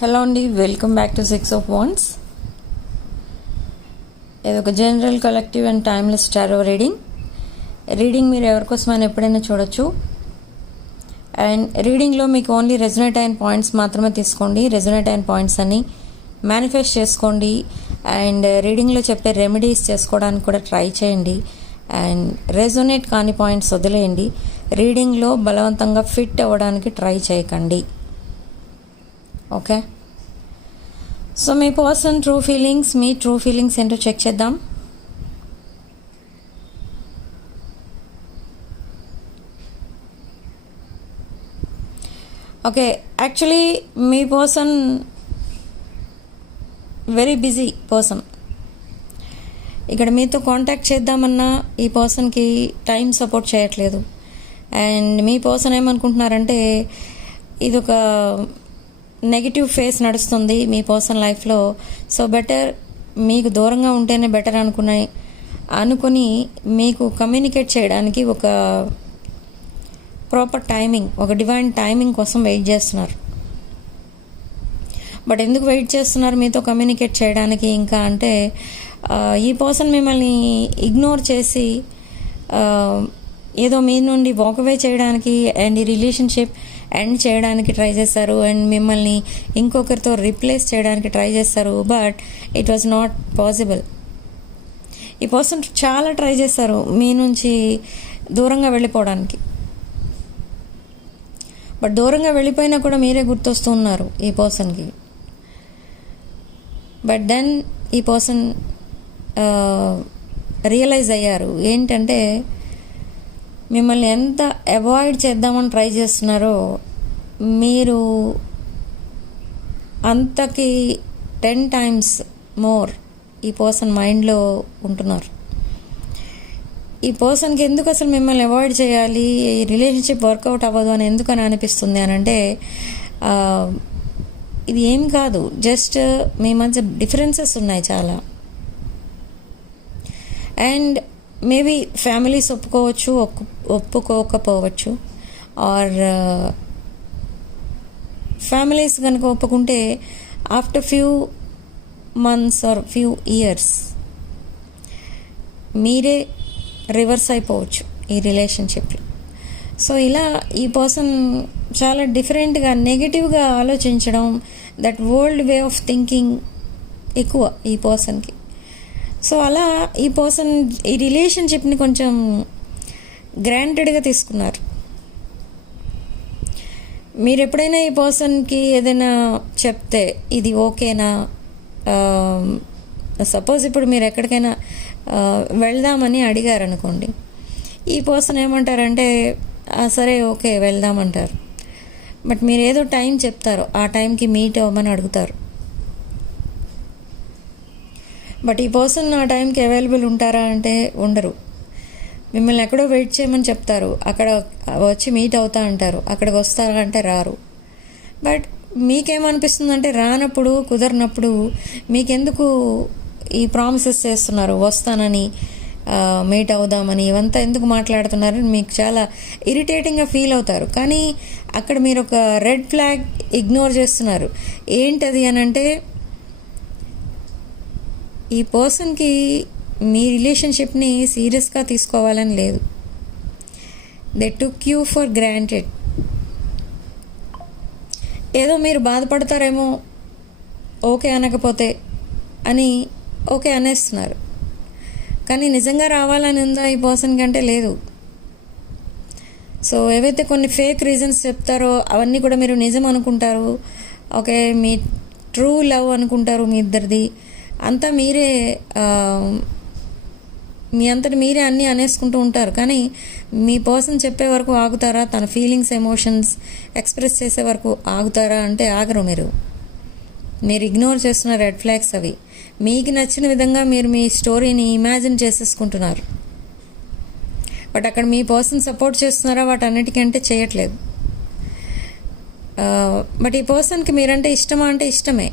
Hello అండి, welcome back to 6 of Wands. ఇది ఒక general collective and timeless tarot reading మీరు ఎవరికోసమైనా ఎప్పుడైనా చూడొచ్చు. అండ్ రీడింగ్లో మీకు ఓన్లీ రెజొనేట్ అయిన పాయింట్స్ మాత్రమే తీసుకోండి. రెజొనేట్ అయిన పాయింట్స్ అన్ని మేనిఫెస్ట్ చేసుకోండి. అండ్ రీడింగ్లో చెప్పే రెమెడీస్ చేసుకోవడానికి కూడా ట్రై చేయండి. అండ్ రెజొనేట్ కాని పాయింట్స్ వదిలేయండి. రీడింగ్లో బలవంతంగా ఫిట్ అవ్వడానికి ట్రై చేయకండి. ఓకే, సో మీ పర్సన్ మీ ట్రూ ఫీలింగ్స్ ఏంటో చెక్ చేద్దాం. ఓకే, యాక్చువల్లీ మీ పర్సన్ వెరీ బిజీ పర్సన్. ఇక్కడ మీతో కాంటాక్ట్ చేద్దామన్నా ఈ పర్సన్కి టైం సపోర్ట్ చేయట్లేదు. అండ్ మీ పర్సన్ ఏమనుకుంటున్నారంటే ఇది ఒక నెగిటివ్ ఫేస్ నడుస్తుంది మీ పర్సన్ లైఫ్లో. సో బెటర్ మీకు దూరంగా ఉంటేనే బెటర్ అనుకుని మీకు కమ్యూనికేట్ చేయడానికి ఒక ప్రాపర్ టైమింగ్, ఒక డివైన్ టైమింగ్ కోసం వెయిట్ చేస్తున్నారు. బట్ ఎందుకు వెయిట్ చేస్తున్నారు మీతో కమ్యూనికేట్ చేయడానికి? ఇంకా అంటే ఈ పర్సన్ మిమ్మల్ని ఇగ్నోర్ చేసి ఏదో మీ నుండి వాకవే చేయడానికి అండ్ ఈ రిలేషన్షిప్ ఎండ్ చేయడానికి ట్రై చేస్తారు. అండ్ మిమ్మల్ని ఇంకొకరితో రీప్లేస్ చేయడానికి ట్రై చేస్తారు. But it was not possible. ఈ పర్సన్ చాలా ట్రై చేస్తారు మీ నుంచి దూరంగా వెళ్ళిపోవడానికి. బట్ దూరంగా వెళ్ళిపోయినా కూడా మీరే గుర్తొస్తూ ఉన్నారు ఈ పర్సన్కి. బట్ దెన్ ఈ పర్సన్ రియలైజ్ అయ్యారు ఏంటంటే మిమ్మల్ని ఎంత అవాయిడ్ చేద్దామని ట్రై చేస్తున్నారో మీరు అంతకి 10 times మోర్ ఈ పర్సన్ మైండ్లో ఉంటున్నారు. ఈ పర్సన్కి ఎందుకు అసలు మిమ్మల్ని అవాయిడ్ చేయాలి, ఈ రిలేషన్షిప్ వర్కౌట్ అవ్వదు అని ఎందుకని అనిపిస్తుంది అని అంటే ఇది ఏం కాదు, జస్ట్ మీ మధ్య డిఫరెన్సెస్ ఉన్నాయి చాలా. అండ్ మేబీ ఫ్యామిలీస్ ఒప్పుకోవచ్చు, ఒప్పుకోకపోవచ్చు. ఆర్ ఫ్యామిలీస్ కనుక ఒప్పుకుంటే after few months or few years మీరే రివర్స్ అయిపోవచ్చు ఈ రిలేషన్షిప్లో. సో ఇలా ఈ పర్సన్ చాలా డిఫరెంట్గా నెగిటివ్గా ఆలోచించడం, that world way of thinking ఎక్కువ ఈ పర్సన్కి. సో అలా ఈ పర్సన్ ఈ రిలేషన్షిప్ని కొంచెం గ్రాంటెడ్గా తీసుకున్నారు. మీరు ఎప్పుడైనా ఈ పర్సన్కి ఏదైనా చెప్తే ఇది ఓకేనా, సపోజ్ ఇప్పుడు మీరు ఎక్కడికైనా వెళ్దామని అడిగారు అనుకోండి, ఈ పర్సన్ ఏమంటారంటే సరే ఓకే వెళ్దామంటారు. బట్ మీరు ఏదో టైం చెప్తారు, ఆ టైంకి మీట్ అవ్వమని అడుగుతారు. బట్ ఈ పర్సన్ ఆ టైంకి అవైలబుల్ ఉంటారా అంటే ఉండరు. మిమ్మల్ని ఎక్కడో వెయిట్ చేయమని చెప్తారు, అక్కడ వచ్చి మీట్ అవుతా అంటారు, అక్కడికి వస్తారా అంటే రారు. బట్ మీకేమనిపిస్తుందంటే రానప్పుడు, కుదరనప్పుడు మీకెందుకు ఈ ప్రామిసెస్ చేస్తున్నారు, వస్తానని, మీట్ అవుదామని, ఇవంతా ఎందుకు మాట్లాడుతున్నారని మీకు చాలా ఇరిటేటింగ్గా ఫీల్ అవుతారు. కానీ అక్కడ మీరు ఒక రెడ్ ఫ్లాగ్ ఇగ్నోర్ చేస్తున్నారు. ఏంటది అని అంటే ఈ పర్సన్కి మీ రిలేషన్షిప్ని సీరియస్గా తీసుకోవాలని లేదు. They took you for granted. ఏదో మీరు బాధపడతారేమో ఓకే అనకపోతే అని ఓకే అనేస్తున్నారు. కానీ నిజంగా రావాలని ఉందా ఈ పర్సన్ కంటే లేదు. సో ఏవైతే కొన్ని ఫేక్ రీజన్స్ చెప్తారో అవన్నీ కూడా మీరు నిజం అనుకుంటారు. ఓకే, మీ ట్రూ లవ్ అనుకుంటారు మీ ఇద్దరిది. అంతా మీరే మీ అంతటి మీరే అన్నీ అనేసుకుంటూ ఉంటారు. కానీ మీ పర్సన్ చెప్పే వరకు ఆగుతారా? తన ఫీలింగ్స్, ఎమోషన్స్ ఎక్స్ప్రెస్ చేసే వరకు ఆగుతారా అంటే ఆగరు. మీరు ఇగ్నోర్ చేస్తున్న రెడ్ ఫ్లాగ్స్ అవి. మీకు నచ్చిన విధంగా మీరు మీ స్టోరీని ఇమాజిన్ చేసేసుకుంటున్నారు. బట్ అక్కడ మీ పర్సన్ సపోర్ట్ చేస్తున్నారా? వాటన్నిటికంటే చేయట్లేదు. బట్ ఈ పర్సన్కి మీరంటే ఇష్టమా అంటే ఇష్టమే.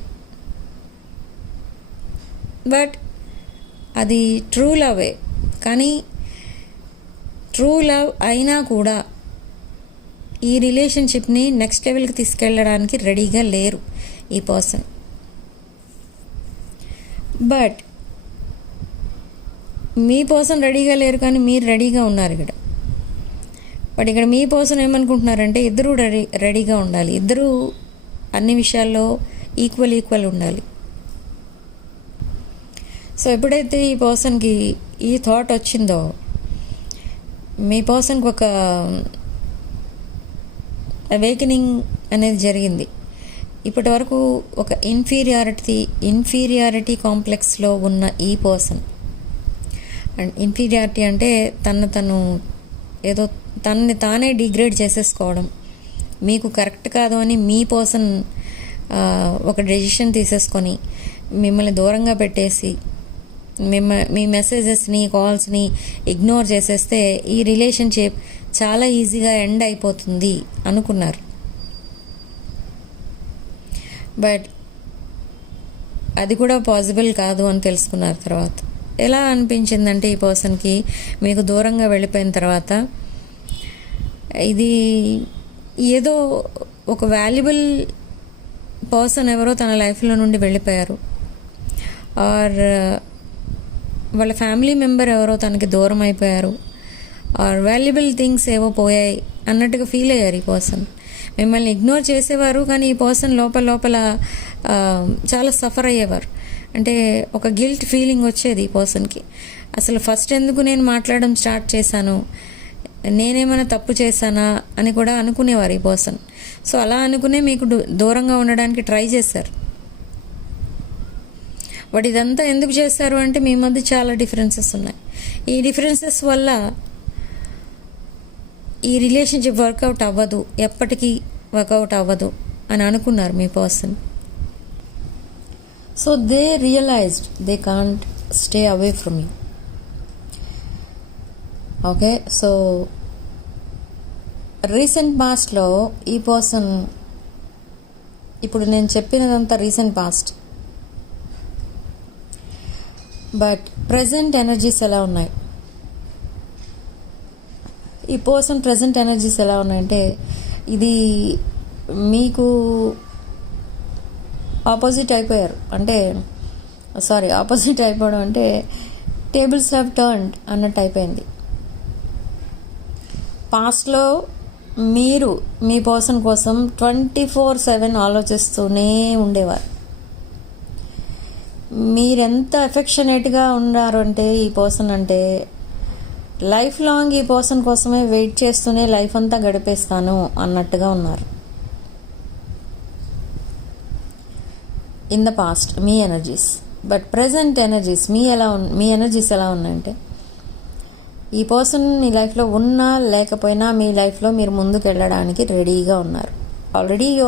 బట్ అది ట్రూ లవే. కానీ ట్రూ లవ్ అయినా కూడా ఈ రిలేషన్షిప్ని నెక్స్ట్ లెవెల్కి తీసుకెళ్ళడానికి రెడీగా లేరు. ఈ పర్సన్. బట్ మీ పర్సన్ రెడీగా లేరు, కానీ మీరు రెడీగా ఉన్నారు ఇక్కడ. బట్ ఇక్కడ మీ పర్సన్ ఏమనుకుంటున్నారంటే ఇద్దరూ రెడీగా ఉండాలి, ఇద్దరూ అన్ని విషయాల్లో ఈక్వల్ ఉండాలి. సో ఎప్పుడైతే ఈ పర్సన్కి ఈ థాట్ వచ్చిందో, మీ పర్సన్కి ఒక అవేకనింగ్ అనేది జరిగింది. ఇప్పటి వరకు ఒక ఇన్ఫీరియారిటీ కాంప్లెక్స్లో ఉన్న ఈ పర్సన్, అండ్ ఇన్ఫీరియారిటీ అంటే తను ఏదో తనని తానే డిగ్రేడ్ చేసేసుకోవడం, మీకు కరెక్ట్ కాదు అని మీ పర్సన్ ఒక డెసిషన్ తీసేసుకొని మిమ్మల్ని దూరంగా పెట్టేసి మీ మెసేజెస్ని కాల్స్ని ఇగ్నోర్ చేసేస్తే ఈ రిలేషన్షిప్ చాలా ఈజీగా ఎండ్ అయిపోతుంది అనుకున్నారు. బట్ అది కూడా పాసిబుల్ కాదు అని తెలుసుకున్నారు. తర్వాత ఎలా అనిపించిందంటే ఈ పర్సన్కి మీకు దూరంగా వెళ్ళిపోయిన తర్వాత ఇది ఏదో ఒక వాల్యుబుల్ పర్సన్ ఎవరో తన లైఫ్లో నుండి వెళ్ళిపోయారు, ఆర్ వాళ్ళ ఫ్యామిలీ మెంబర్ ఎవరో తనకి దూరం అయిపోయారు, ఆర్ వాల్యుబుల్ థింగ్స్ ఏవో పోయాయి అన్నట్టుగా ఫీల్ అయ్యారు ఈ పర్సన్. మిమ్మల్ని ఇగ్నోర్ చేసేవారు, కానీ ఈ పర్సన్ లోపల చాలా సఫర్ అయ్యేవారు. అంటే ఒక గిల్ట్ ఫీలింగ్ వచ్చేది ఈ పర్సన్కి. అసలు ఫస్ట్ ఎందుకు నేను మాట్లాడడం స్టార్ట్ చేశాను, నేనేమైనా తప్పు చేశానా అని కూడా అనుకునేవారు ఈ పర్సన్. సో అలా అనుకునే మీకు దూరంగా ఉండడానికి ట్రై చేశారు. బట్ ఇదంతా ఎందుకు చేస్తారు అంటే మీ మధ్య చాలా డిఫరెన్సెస్ ఉన్నాయి. ఈ డిఫరెన్సెస్ వల్ల ఈ రిలేషన్షిప్ వర్కౌట్ అవ్వదు, ఎప్పటికీ వర్కౌట్ అవ్వదు అని అనుకున్నారు మీ person. So they realized they can't stay away from you. Okay, so recent పాస్ట్లో ఈ పర్సన్, ఇప్పుడు నేను చెప్పినదంతా recent past, but present energies ఎలా ఉన్నాయి, ఈ పర్సన్ ప్రజెంట్ ఎనర్జీస్ ఎలా ఉన్నాయంటే ఇది మీకు ఆపోజిట్ అయిపోయారు. అంటే ఆపోజిట్ అయిపోవడం అంటే టేబుల్స్ హ్యావ్ టర్న్డ్ అన్నట్టు అయిపోయింది. పాస్ట్లో మీరు మీ పర్సన్ కోసం 24/7 ఆలోచిస్తూనే ఉండేవారు. మీరెంత ఎఫెక్షనేట్గా ఉన్నారు అంటే ఈ పర్సన్ అంటే లైఫ్ లాంగ్ ఈ పర్సన్ కోసమే వెయిట్ చేస్తూనే లైఫ్ అంతా గడిపేస్తాను అన్నట్టుగా ఉన్నారు. In the past me energies. But present energies me energies ఎలా ఉన్నాయంటే ఈ పర్సన్ మీ లైఫ్లో ఉన్నా లేకపోయినా మీ లైఫ్లో మీరు ముందుకు వెళ్ళడానికి రెడీగా ఉన్నారు. Already you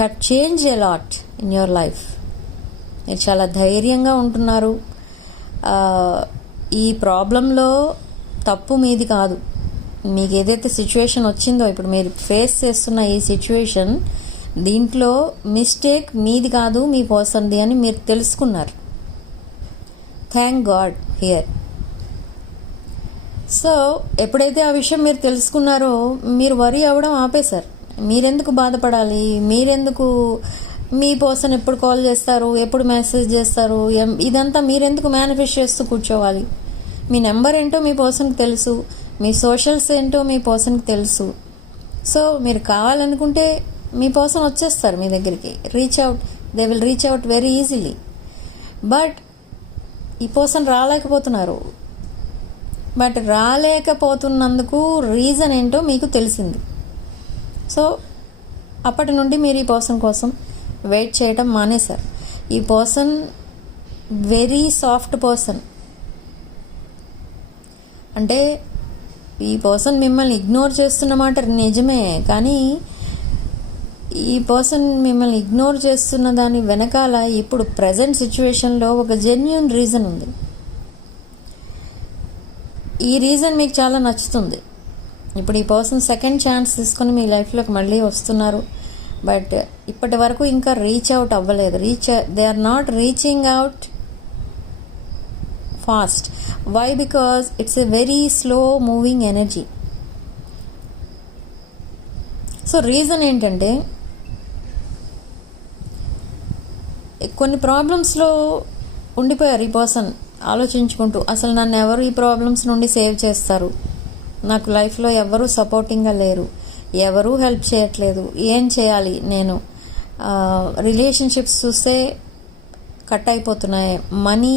have change a lot in your life. మీరు చాలా ధైర్యంగా ఉంటున్నారు. ఈ ప్రాబ్లంలో తప్పు మీది కాదు. మీకు ఏదైతే సిచ్యువేషన్ వచ్చిందో, ఇప్పుడు మీరు ఫేస్ చేస్తున్న ఈ సిచ్యువేషన్, దీంట్లో మిస్టేక్ మీది కాదు మీ పర్సన్ది అని మీరు తెలుసుకున్నారు. Thank God here. సో ఎప్పుడైతే ఆ విషయం మీరు తెలుసుకున్నారో మీరు వరీ అవ్వడం ఆపేశారు. మీరెందుకు బాధపడాలి, మీరెందుకు మీ పర్సన్ ఎప్పుడు కాల్ చేస్తారు, ఎప్పుడు మెసేజ్ చేస్తారు, ఇదంతా మీరెందుకు మేనిఫెస్ట్ చేస్తూ కూర్చోవాలి. మీ నెంబర్ ఏంటో మీ పర్సన్కి తెలుసు, మీ సోషల్స్ ఏంటో మీ పర్సన్కి తెలుసు. సో మీరు కావాలనుకుంటే మీ పర్సన్ వచ్చేస్తారు మీ దగ్గరికి. They will reach out very easily. But ఈ పర్సన్ రాలేకపోతున్నారు. బట్ రాలేకపోతున్నందుకు రీజన్ ఏంటో మీకు తెలిసింది. సో అప్పటి నుండి మీరు ఈ పర్సన్ కోసం వెయిట్ చేయడం మానేశారు. ఈ పర్సన్ వెరీ సాఫ్ట్ పర్సన్. అంటే ఈ పర్సన్ మిమ్మల్ని ఇగ్నోర్ చేస్తున్నమాట నిజమే, కానీ ఈ పర్సన్ మిమ్మల్ని ఇగ్నోర్ చేస్తున్న దాని వెనకాల ఇప్పుడు ప్రజెంట్ సిచ్యువేషన్లో ఒక జెన్యూన్ రీజన్ ఉంది. ఈ రీజన్ మీకు చాలా నచ్చుతుంది. ఇప్పుడు ఈ పర్సన్ సెకండ్ ఛాన్స్ తీసుకొని మీ లైఫ్లోకి మళ్ళీ వస్తున్నారు. బట్ ఇప్పటి వరకు ఇంకా రీచ్ అవుట్ అవ్వలేదు. They are not reaching out fast. Why? Because it's a very slow moving energy. So reason ఏంటంటే కొన్ని ప్రాబ్లమ్స్లో ఉండిపోయారు ఈ పర్సన్ ఆలోచించుకుంటూ, అసలు నన్ను ఎవరు ఈ ప్రాబ్లమ్స్ నుండి సేవ్ చేస్తారు, నాకు లైఫ్లో ఎవరు సపోర్టింగ్గా లేరు, ఎవరూ హెల్ప్ చేయట్లేదు, ఏం చేయాలి నేను, రిలేషన్షిప్స్ చూస్తే కట్ అయిపోతున్నాయి, money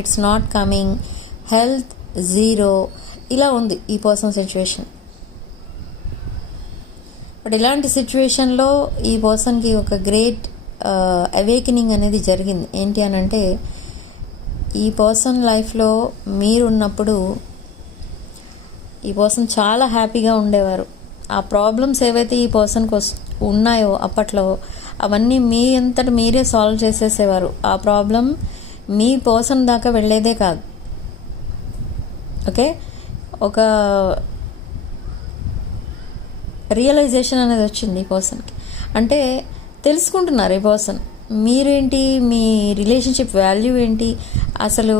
it's not coming, health zero, ఇలా ఉంది ఈ పర్సన్ సిచ్యువేషన్. బట్ ఇలాంటి సిచ్యువేషన్లో ఈ పర్సన్కి ఒక గ్రేట్ అవేకనింగ్ అనేది జరిగింది. ఏంటి అని అంటే, ఈ పర్సన్ లైఫ్లో మీరున్నప్పుడు ఈ పర్సన్ చాలా హ్యాపీగా ఉండేవారు. ఆ ప్రాబ్లమ్స్ ఏవైతే ఈ పర్సన్కి ఉన్నాయో అప్పట్లో అవన్నీ మీ అంతటి మీరే సాల్వ్ చేసేసేవారు. ఆ ప్రాబ్లం మీ పర్సన్ దాకా వెళ్ళేదే కాదు. ఓకే, ఒక రియలైజేషన్ అనేది వచ్చింది ఈ పర్సన్కి. అంటే తెలుసుకుంటున్నారు ఈ పర్సన్ మీరేంటి, మీ రిలేషన్షిప్ వాల్యూ ఏంటి, అసలు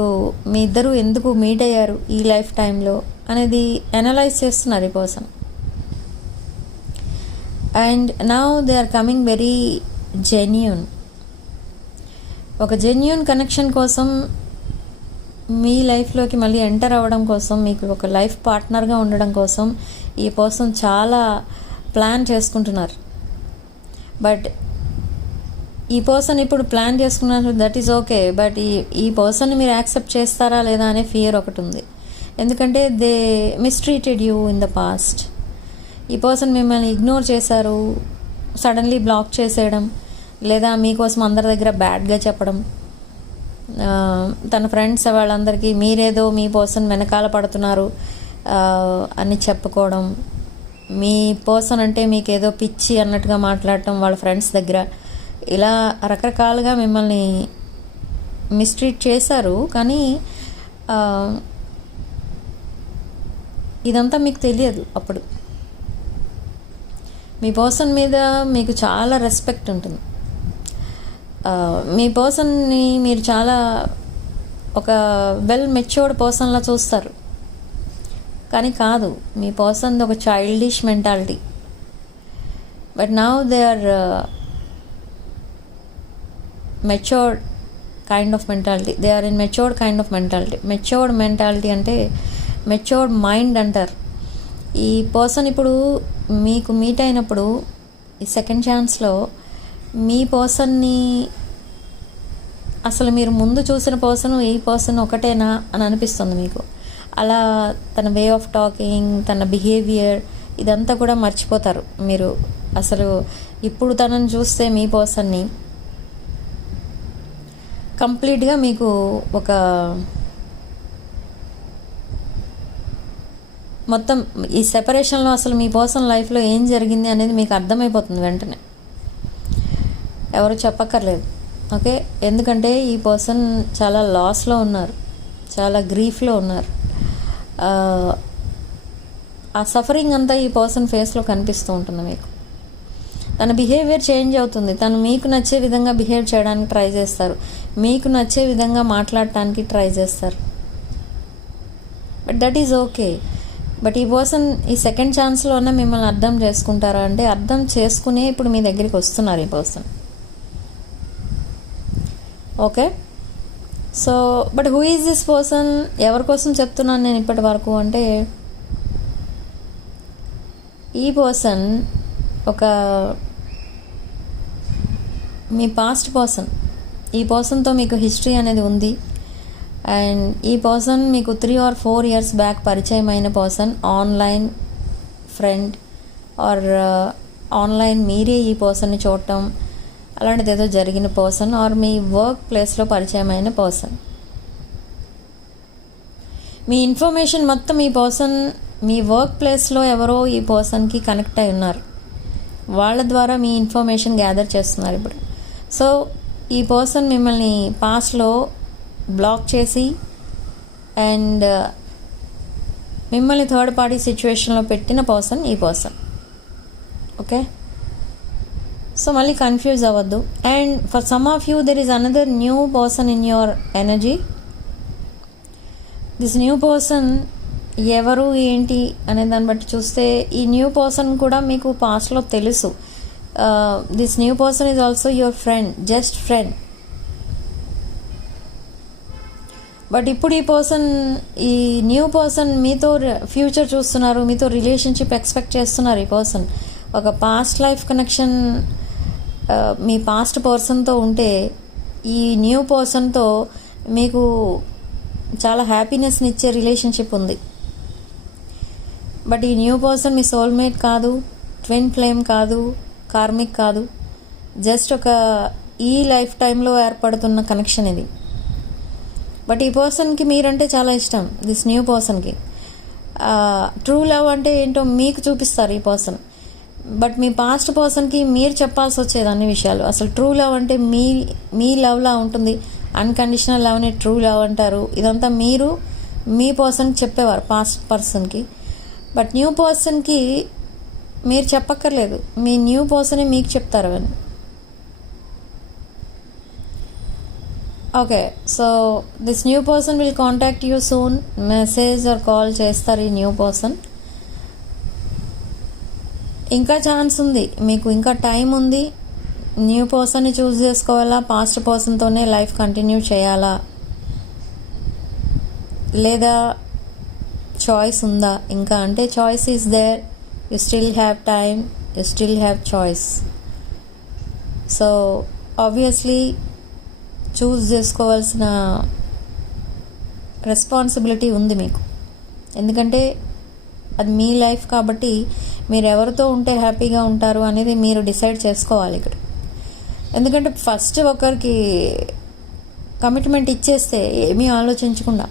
మీ ఇద్దరు ఎందుకు మీట్ అయ్యారు ఈ లైఫ్ టైంలో అనేది అనలైజ్ చేస్తున్నారు ఈ person. And now they are coming very genuine. ఒక జెన్యూన్ కనెక్షన్ కోసం, మీ లైఫ్లోకి మళ్ళీ ఎంటర్ అవ్వడం కోసం, మీకు ఒక లైఫ్ పార్ట్నర్గా ఉండడం కోసం ఈ పర్సన్ చాలా ప్లాన్ చేసుకుంటున్నారు. బట్ ఈ పర్సన్ ఇప్పుడు ప్లాన్ చేసుకున్నారు, దట్ ఈస్ ఓకే. బట్ ఈ పర్సన్ని మీరు యాక్సెప్ట్ చేస్తారా లేదా అనే ఫియర్ ఒకటి ఉంది. ఎందుకంటే they mistreated you in the past. ఈ పర్సన్ మిమ్మల్ని ఇగ్నోర్ చేశారు, సడన్లీ బ్లాక్ చేసేయడం, లేదా మీకోసం అందరి దగ్గర బ్యాడ్గా చెప్పడం, తన ఫ్రెండ్స్ వాళ్ళందరికీ మీరేదో మీ పర్సన్ వెనకాల పడుతున్నారు అని చెప్పుకోవడం, మీ పర్సన్ అంటే మీకేదో పిచ్చి అన్నట్టుగా మాట్లాడటం వాళ్ళ ఫ్రెండ్స్ దగ్గర, ఇలా రకరకాలుగా మిమ్మల్ని మిస్ట్రీట్ చేశారు. కానీ ఇదంతా మీకు తెలియదు. అప్పుడు మీ పర్సన్ మీద మీకు చాలా రెస్పెక్ట్ ఉంటుంది. మీ పర్సన్ని మీరు చాలా ఒక వెల్ మెచ్యూర్డ్ పర్సన్లా చూస్తారు. కానీ కాదు, మీ పర్సన్ ఒక childish mentality. But now they are matured kind of mentality. They are in matured kind of mentality. Matured mentality అంటే మెచ్యూర్డ్ మైండ్ అంటారు. ఈ పర్సన్ ఇప్పుడు మీకు మీట్ అయినప్పుడు ఈ సెకండ్ ఛాన్స్లో మీ పర్సన్ని అసలు మీరు ముందు చూసిన పర్సన్ ఈ పర్సన్ ఒకటేనా అని అనిపిస్తుంది మీకు. అలా తన వే ఆఫ్ టాకింగ్, తన బిహేవియర్ ఇదంతా కూడా మర్చిపోతారు మీరు. అసలు ఇప్పుడు తనని చూస్తే మీ పర్సన్ని కంప్లీట్గా మీకు ఒక మొత్తం ఈ సెపరేషన్లో అసలు మీ పర్సన్ లైఫ్లో ఏం జరిగింది అనేది మీకు అర్థమైపోతుంది వెంటనే, ఎవరు చెప్పక్కర్లేదు. ఓకే, ఎందుకంటే ఈ పర్సన్ చాలా లాస్లో ఉన్నారు, చాలా గ్రీఫ్లో ఉన్నారు. ఆ సఫరింగ్ అంతా ఈ పర్సన్ ఫేస్లో కనిపిస్తూ ఉంటుంది మీకు. తన బిహేవియర్ చేంజ్ అవుతుంది. తను మీకు నచ్చే విధంగా బిహేవ్ చేయడానికి ట్రై చేస్తారు, మీకు నచ్చే విధంగా మాట్లాడటానికి ట్రై చేస్తారు. But that is okay. But ఈ పర్సన్ ఈ సెకండ్ ఛాన్స్లోనే మిమ్మల్ని అర్థం చేసుకుంటారా అంటే అర్థం చేసుకునే ఇప్పుడు మీ దగ్గరికి వస్తున్నారు ఈ person. Okay, so but who is this person? ఎవరి కోసం చెప్తున్నాను నేను ఇప్పటి వరకు అంటే, ఈ పర్సన్ ఒక మీ పాస్ట్ పర్సన్. ఈ పర్సన్తో మీకు హిస్టరీ అనేది ఉంది. అండ్ ఈ పర్సన్ మీకు 3 or 4 years బ్యాక్ పరిచయం అయిన person, online friend or online మీరే ఈ పర్సన్ని చూడటం అలాంటిది ఏదో జరిగిన పర్సన్, ఆర్ మీ వర్క్ ప్లేస్లో పరిచయం అయిన పర్సన్. మీ ఇన్ఫర్మేషన్ మొత్తం ఈ పర్సన్ మీ వర్క్ ప్లేస్లో ఎవరో ఈ పర్సన్కి కనెక్ట్ అయి ఉన్నారు, వాళ్ళ ద్వారా మీ ఇన్ఫర్మేషన్ గ్యాదర్ చేస్తున్నారు ఇప్పుడు. సో ఈ పర్సన్ మిమ్మల్ని పాస్ట్లో బ్లాక్ చేసి అండ్ మిమ్మల్ని థర్డ్ పార్టీ సిచ్యువేషన్లో పెట్టిన పర్సన్ ఈ పర్సన్. ఓకే, సో మళ్ళీ కన్ఫ్యూజ్ అవ్వద్దు. And for some of you there is another new person in your energy. This new person ఎవరు ఏంటి అనే దాన్ని బట్టి చూస్తే ఈ న్యూ పర్సన్ కూడా మీకు పాస్ట్లో తెలుసు. This new person is also your friend, just friend. But ఇప్పుడు ఈ న్యూ పర్సన్ మీతో ఫ్యూచర్ చూస్తున్నారు, మీతో రిలేషన్షిప్ ఎక్స్పెక్ట్ చేస్తున్నారు. ఈ పర్సన్ ఒక పాస్ట్ లైఫ్ కనెక్షన్ మీ పాస్ట్ పర్సన్తో ఉంటే ఈ న్యూ పర్సన్తో మీకు చాలా హ్యాపీనెస్ని ఇచ్చే రిలేషన్షిప్ ఉంది. బట్ ఈ న్యూ పర్సన్ మీ సోల్మేట్ కాదు, ట్విన్ ఫ్లేమ్ కాదు, కార్మిక్ కాదు, జస్ట్ ఒక ఈ లైఫ్ టైంలో ఏర్పడుతున్న కనెక్షన్ ఇది. బట్ ఈ పర్సన్కి మీరంటే చాలా ఇష్టం. దిస్ న్యూ పర్సన్కి ట్రూ లవ్ అంటే ఏంటో మీకు చూపిస్తారు ఈ పర్సన్. బట్ మీ పాస్ట్ పర్సన్కి మీరు చెప్పాల్సి వచ్చేది అన్ని విషయాలు. అసలు ట్రూ లవ్ అంటే మీ లవ్లా ఉంటుంది. అన్కండిషనల్ లవ్ని ట్రూ లవ్ అంటారు. ఇదంతా మీరు మీ పర్సన్కి చెప్పేవారు పాస్ట్ పర్సన్కి. బట్ న్యూ పర్సన్కి మీరు చెప్పక్కర్లేదు, మీ న్యూ పర్సనే మీకు చెప్తారు అవన్నీ. Okay, so this new person will contact you soon. Message or call చేస్తారు ఈ న్యూ పర్సన్. ఇంకా ఛాన్స్ ఉంది మీకు, ఇంకా టైం ఉంది. న్యూ పర్సన్ని చూస్ చేసుకోవాలా, పాస్ట్ పర్సన్తోనే లైఫ్ కంటిన్యూ చేయాలా, లేదా చాయిస్ ఉందా ఇంకా అంటే choice is there. You still have time, you still have choice. So obviously choose చేసుకోవాల్సిన రెస్పాన్సిబిలిటీ ఉంది మీకు. ఎందుకంటే అది మీ లైఫ్ కాబట్టి మీరు ఎవరితో ఉంటే హ్యాపీగా ఉంటారు అనేది మీరు డిసైడ్ చేసుకోవాలి ఇక్కడ. ఎందుకంటే ఫస్ట్ ఒకరికి కమిట్మెంట్ ఇచ్చేస్తే ఏమీ ఆలోచించకుండా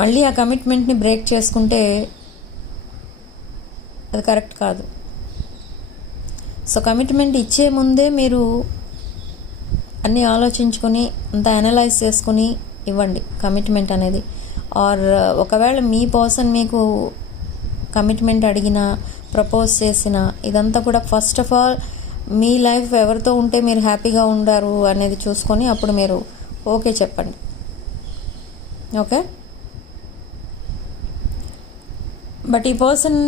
మళ్ళీ ఆ కమిట్మెంట్ని బ్రేక్ చేసుకుంటే అది కరెక్ట్ కాదు. సో కమిట్మెంట్ ఇచ్చే ముందే మీరు అన్నీ ఆలోచించుకొని అంతా అనలైజ్ చేసుకుని ఇవ్వండి కమిట్మెంట్ అనేది. ఆర్ ఒకవేళ మీ పర్సన్ మీకు కమిట్మెంట్ అడిగినా, ప్రపోజ్ చేసినా, ఇదంతా కూడా first of all me life ఎవరితో ఉంటే మీరు హ్యాపీగా ఉండారు అనేది చూసుకొని అప్పుడు మీరు ఓకే చెప్పండి. ఓకే, బట్ ఈ పర్సన్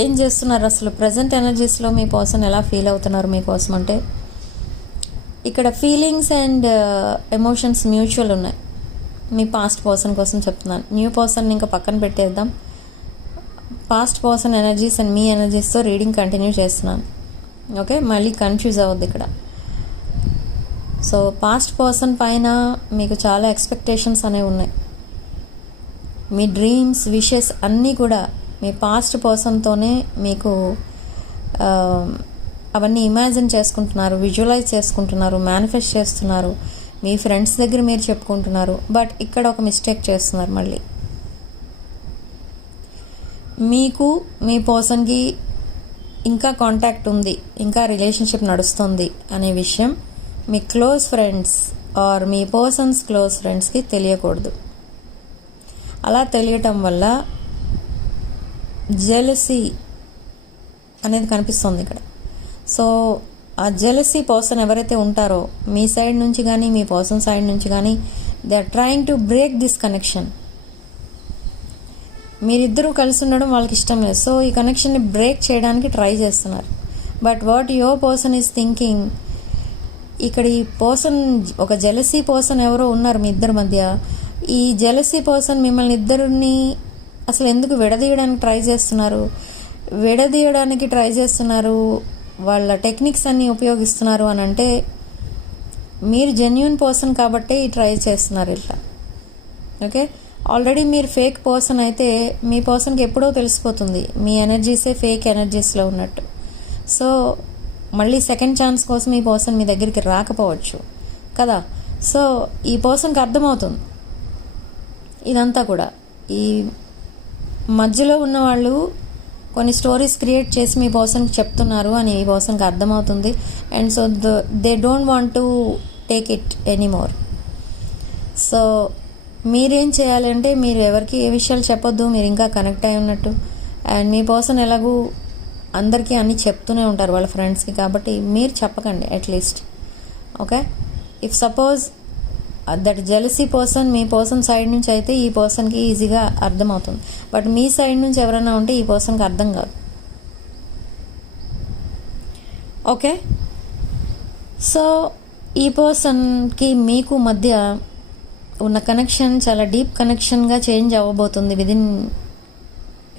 ఏం చేస్తున్నారు అసలు ప్రజెంట్ ఎనర్జీస్లో మీ పర్సన్ ఎలా ఫీల్ అవుతున్నారు మీకోసం అంటే ఇక్కడ ఫీలింగ్స్ అండ్ ఎమోషన్స్ మ్యూచువల్ ఉన్నాయి. మీ పాస్ట్ పర్సన్ కోసం చెప్తున్నాను. న్యూ పర్సన్ ఇంకా పక్కన పెట్టేద్దాం. పాస్ట్ పర్సన్ ఎనర్జీస్ అండ్ మీ ఎనర్జీస్తో రీడింగ్ కంటిన్యూ చేస్తున్నాను. ఓకే, మళ్ళీ కన్ఫ్యూజ్ అవ్వద్దు ఇక్కడ. సో పాస్ట్ పర్సన్ పైన మీకు చాలా ఎక్స్పెక్టేషన్స్ అనేవి ఉన్నాయి. మీ డ్రీమ్స్, విషెస్ అన్నీ కూడా మీ పాస్ట్ పర్సన్తోనే మీకు అవన్నీ ఇమాజిన్ చేసుకుంటున్నారు, విజువలైజ్ చేసుకుంటున్నారు, మేనిఫెస్ట్ చేస్తున్నారు. మీ ఫ్రెండ్స్ దగ్గర మీరు చెప్పుకుంటున్నారు. బట్ ఇక్కడ ఒక మిస్టేక్ చేస్తున్నారు. మళ్ళీ మీకు మీ పర్సన్కి ఇంకా కాంటాక్ట్ ఉంది, ఇంకా రిలేషన్షిప్ నడుస్తుంది అనే విషయం మీ క్లోజ్ ఫ్రెండ్స్ ఆర్ మీ పర్సన్స్ క్లోజ్ ఫ్రెండ్స్కి తెలియకూడదు. అలా తెలియటం వల్ల జెలసీ అనేది కనిపిస్తుంది ఇక్కడ. సో ఆ జెలసీ పర్సన్ ఎవరైతే ఉంటారో మీ సైడ్ నుంచి కానీ మీ పర్సన్ సైడ్ నుంచి కానీ they are trying to break this connection. మీరిద్దరూ కలిసి ఉండడం వాళ్ళకి ఇష్టం లేదు. సో ఈ కనెక్షన్ని బ్రేక్ చేయడానికి ట్రై చేస్తున్నారు. But what your person is thinking, ఇక్కడ ఈ పర్సన్ ఒక జెలసీ పర్సన్ ఎవరో ఉన్నారు మీ ఇద్దరి మధ్య. ఈ జెలసీ పర్సన్ మిమ్మల్ని ఇద్దరిని అసలు ఎందుకు విడదీయడానికి ట్రై చేస్తున్నారు, వాళ్ళ టెక్నిక్స్ అన్నీ ఉపయోగిస్తున్నారు అని అంటే మీరు జెన్యూన్ పర్సన్ కాబట్టే ఈ ట్రై చేస్తున్నారు ఇట్లా. ఓకే, ఆల్రెడీ మీరు ఫేక్ పర్సన్ అయితే మీ పర్సన్కి ఎప్పుడో తెలిసిపోతుంది మీ ఎనర్జీసే ఫేక్ ఎనర్జీస్లో ఉన్నట్టు. సో మళ్ళీ సెకండ్ ఛాన్స్ కోసం ఈ పర్సన్ మీ దగ్గరికి రాకపోవచ్చు కదా. సో ఈ పర్సన్కి అర్థమవుతుంది ఇదంతా కూడా. ఈ మధ్యలో ఉన్నవాళ్ళు కొన్ని స్టోరీస్ క్రియేట్ చేసి మీ పర్సన్కి చెప్తున్నారు అని ఈ పర్సన్కి అర్థమవుతుంది. And so they don't want to take it anymore. So మీరేం చేయాలంటే మీరు ఎవరికి ఏ విషయాలు చెప్పొద్దు, మీరు ఇంకా కనెక్ట్ అయి ఉన్నట్టు. అండ్ మీ పర్సన్ ఎలాగూ అందరికీ అన్నీ చెప్తూనే ఉంటారు వాళ్ళ ఫ్రెండ్స్కి, కాబట్టి మీరు చెప్పకండి at least. Okay, if suppose that jealousy person మీ పర్సన్ సైడ్ నుంచి అయితే ఈ పర్సన్కి ఈజీగా అర్థమవుతుంది. బట్ మీ సైడ్ నుంచి ఎవరైనా ఉంటే ఈ పర్సన్కి అర్థం కాదు. ఓకే, సో ఈ పర్సన్కి మీకు మధ్య ఉన్న కనెక్షన్ చాలా డీప్ కనెక్షన్గా చేంజ్ అవ్వబోతుంది within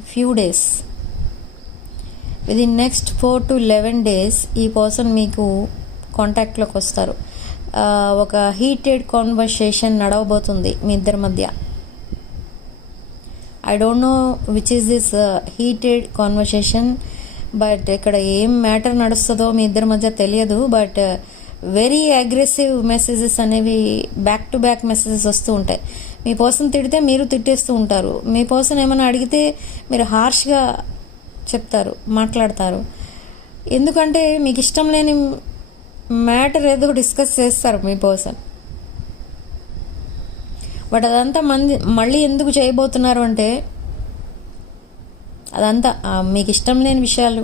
few days. Within next 4 to 11 days ఈ పర్సన్ మీకు కాంటాక్ట్లోకి వస్తారు. ఒక హీటెడ్ కాన్వర్సేషన్ నడవబోతుంది మీ ఇద్దరి మధ్య. I don't no which is this heated conversation, but ఇక్కడ ఏం మ్యాటర్ నడుస్తుందో మీ ఇద్దరి మధ్య తెలియదు. బట్ వెరీ అగ్రెసివ్ మెసేజెస్ అనేవి బ్యాక్ టు బ్యాక్ మెసేజెస్ వస్తూ ఉంటాయి. మీ పర్సన్ తిడితే మీరు తిట్టేస్తూ ఉంటారు. మీ పర్సన్ ఏమైనా అడిగితే మీరు హార్ష్గా చెప్తారు, మాట్లాడతారు. ఎందుకంటే మీకు ఇష్టం లేని మ్యాటర్ ఏదో డిస్కస్ చేస్తారు మీ పర్సన్. బట్ అదంతా మళ్ళీ ఎందుకు చేయబోతున్నారు అంటే, అదంతా మీకు ఇష్టం లేని విషయాలు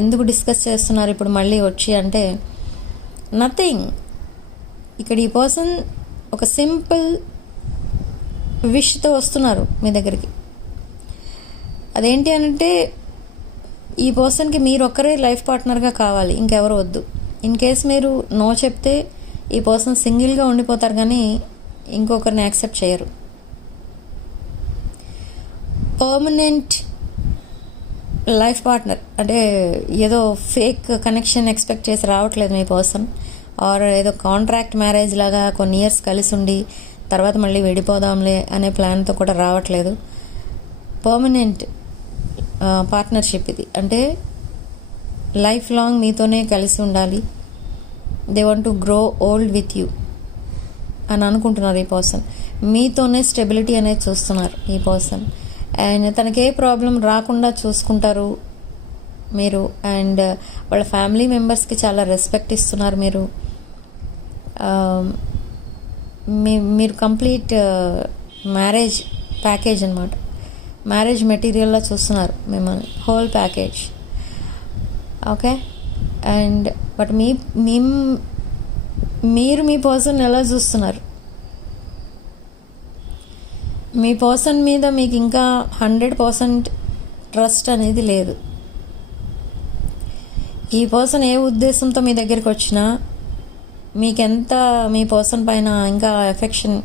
ఎందుకు డిస్కస్ చేస్తున్నారు ఇప్పుడు మళ్ళీ వచ్చి అంటే, నథింగ్. ఇక్కడ ఈ పర్సన్ ఒక సింపుల్ విష్తో వస్తున్నారు మీ దగ్గరికి. అదేంటి అంటే, ఈ పర్సన్కి మీరు ఒక్కరే లైఫ్ పార్ట్నర్గా కావాలి, ఇంకెవరు వద్దు. ఇన్ కేస్ మీరు నో చెప్తే ఈ పర్సన్ సింగిల్గా ఉండిపోతారు, కానీ ఇంకొకరిని యాక్సెప్ట్ చేయరు. పర్మనెంట్ లైఫ్ పార్ట్నర్ అంటే ఏదో ఫేక్ కనెక్షన్ ఎక్స్పెక్ట్ చేసి రావట్లేదు మీ పర్సన్. ఆర్ ఏదో కాంట్రాక్ట్ మ్యారేజ్ లాగా కొన్ని ఇయర్స్ కలిసి ఉండి తర్వాత మళ్ళీ విడిపోదాంలే అనే ప్లాన్తో కూడా రావట్లేదు. పర్మనెంట్ పార్ట్నర్షిప్ ఇది. అంటే లైఫ్ లాంగ్ మీతోనే కలిసి ఉండాలి. They want to grow old with you అని అనుకుంటున్నారు ఈ పర్సన్. మీతోనే స్టెబిలిటీ అనేది చూస్తున్నారు ఈ పర్సన్. అండ్ తనకే ప్రాబ్లం రాకుండా చూసుకుంటారు మీరు. అండ్ వాళ్ళ ఫ్యామిలీ మెంబర్స్కి చాలా రెస్పెక్ట్ ఇస్తున్నారు మీరు. మీరు కంప్లీట్ మ్యారేజ్ ప్యాకేజ్ అనమాట, మ్యారేజ్ మెటీరియల్లా చూస్తున్నారు మిమ్మల్ని, whole package. Okay. And but మీరు మీ పర్సన్ ఎలా చూస్తున్నారు? మీ పర్సన్ మీద మీకు ఇంకా 100% ట్రస్ట్ అనేది లేదు. ఈ పర్సన్ ఏ ఉద్దేశంతో మీ దగ్గరికి వచ్చినా, మీకెంత మీ పర్సన్ పైన ఇంకా ఎఫెక్షన్,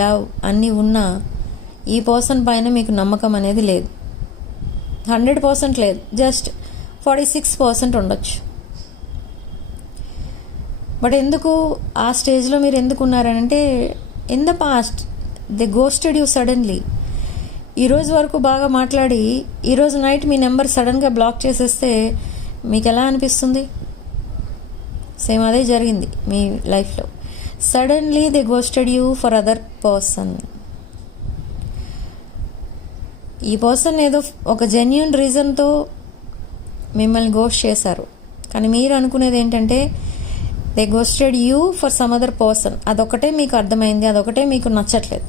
లవ్ అన్నీ ఉన్నా, ఈ పర్సన్ పైన మీకు నమ్మకం అనేది లేదు. 100% లేదు, జస్ట్ 46% ఉండొచ్చు. బట్ ఎందుకు ఆ స్టేజ్లో మీరు ఎందుకు ఉన్నారంటే, in the past they ghosted you suddenly. ఈరోజు వరకు బాగా మాట్లాడి ఈరోజు నైట్ మీ నెంబర్ సడన్గా బ్లాక్ చేసేస్తే మీకు ఎలా అనిపిస్తుంది? సేమ్ అదే జరిగింది మీ లైఫ్లో. Suddenly they ghosted you for other person. ఈ పర్సన్ ఏదో ఒక జెన్యూన్ రీజన్తో మిమ్మల్ని గోస్ట్ చేశారు, కానీ మీరు అనుకునేది ఏంటంటే they ghosted you for some other person. అదొకటే మీకు అర్థమైంది, అదొకటే మీకు నచ్చట్లేదు.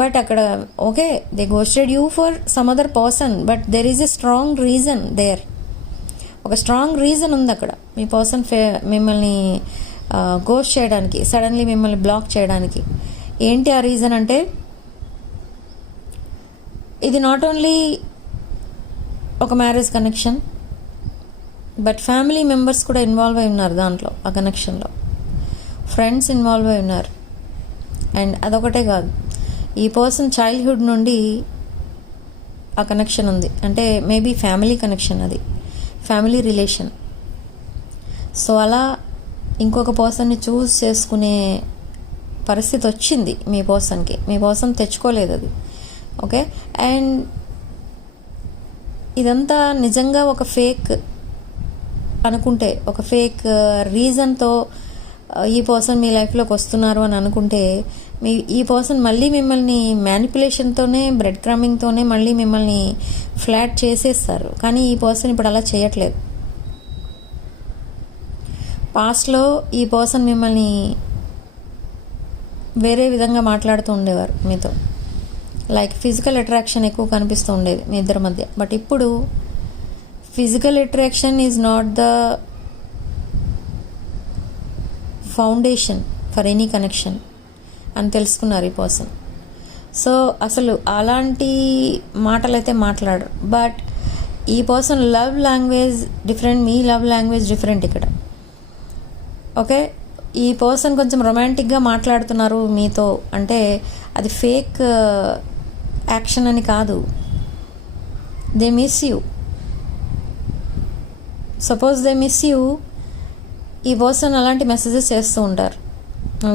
బట్ అక్కడ okay, they ghosted you for some other person, but there is a strong reason there. ఒక స్ట్రాంగ్ రీజన్ ఉంది అక్కడ మీ పర్సన్ మిమ్మల్ని గోస్ట్ చేయడానికి, సడన్లీ మిమ్మల్ని బ్లాక్ చేయడానికి. ఏంటి ఆ రీజన్ అంటే, ఇది నాట్ ఓన్లీ ఒక marriage connection, but family members కూడా ఇన్వాల్వ్ అయి ఉన్నారు దాంట్లో. ఆ కనెక్షన్లో ఫ్రెండ్స్ ఇన్వాల్వ్ అయి ఉన్నారు. అండ్ అదొకటే కాదు, ఈ పర్సన్ చైల్డ్హుడ్ నుండి ఆ కనెక్షన్ ఉంది. అంటే మేబీ ఫ్యామిలీ కనెక్షన్, అది ఫ్యామిలీ రిలేషన్. సో అలా ఇంకొక పర్సన్ని చూస్ చేసుకునే పరిస్థితి వచ్చింది మీ పర్సన్కి. మీ పర్సన్ తెచ్చుకోలేదు అది. ఓకే. అండ్ ఇదంతా నిజంగా ఒక ఫేక్ అనుకుంటే, ఒక ఫేక్ రీజన్తో ఈ పర్సన్ మీ లైఫ్లోకి వస్తున్నారు అని అనుకుంటే, ఈ పర్సన్ మళ్ళీ మిమ్మల్ని మ్యానిపులేషన్తోనే, బ్రెడ్ క్రమింగ్తోనే మళ్ళీ మిమ్మల్ని ఫ్లాట్ చేసేస్తారు. కానీ ఈ పర్సన్ ఇప్పుడు అలా చేయట్లేదు. పాస్ట్లో ఈ పర్సన్ మిమ్మల్ని వేరే విధంగా మాట్లాడుతూ ఉండేవారు మీతో. లైక్ ఫిజికల్ అట్రాక్షన్ ఎక్కువ కనిపిస్తూ ఉండేది మీ ఇద్దరి మధ్య. బట్ ఇప్పుడు physical attraction is not the foundation for any connection అని తెలుసుకున్నారు ఈ పర్సన్. సో అసలు అలాంటి మాటలు అయితే మాట్లాడరు. బట్ ఈ పర్సన్ లవ్ లాంగ్వేజ్ డిఫరెంట్, మీ లవ్ లాంగ్వేజ్ డిఫరెంట్ ఇక్కడ. ఓకే. ఈ పర్సన్ కొంచెం రొమాంటిక్గా మాట్లాడుతున్నారు మీతో అంటే అది ఫేక్ యాక్షన్ అని కాదు. They miss you. Suppose they miss you, ఈ పర్సన్ అలాంటి మెసేజెస్ చేస్తూ ఉంటారు.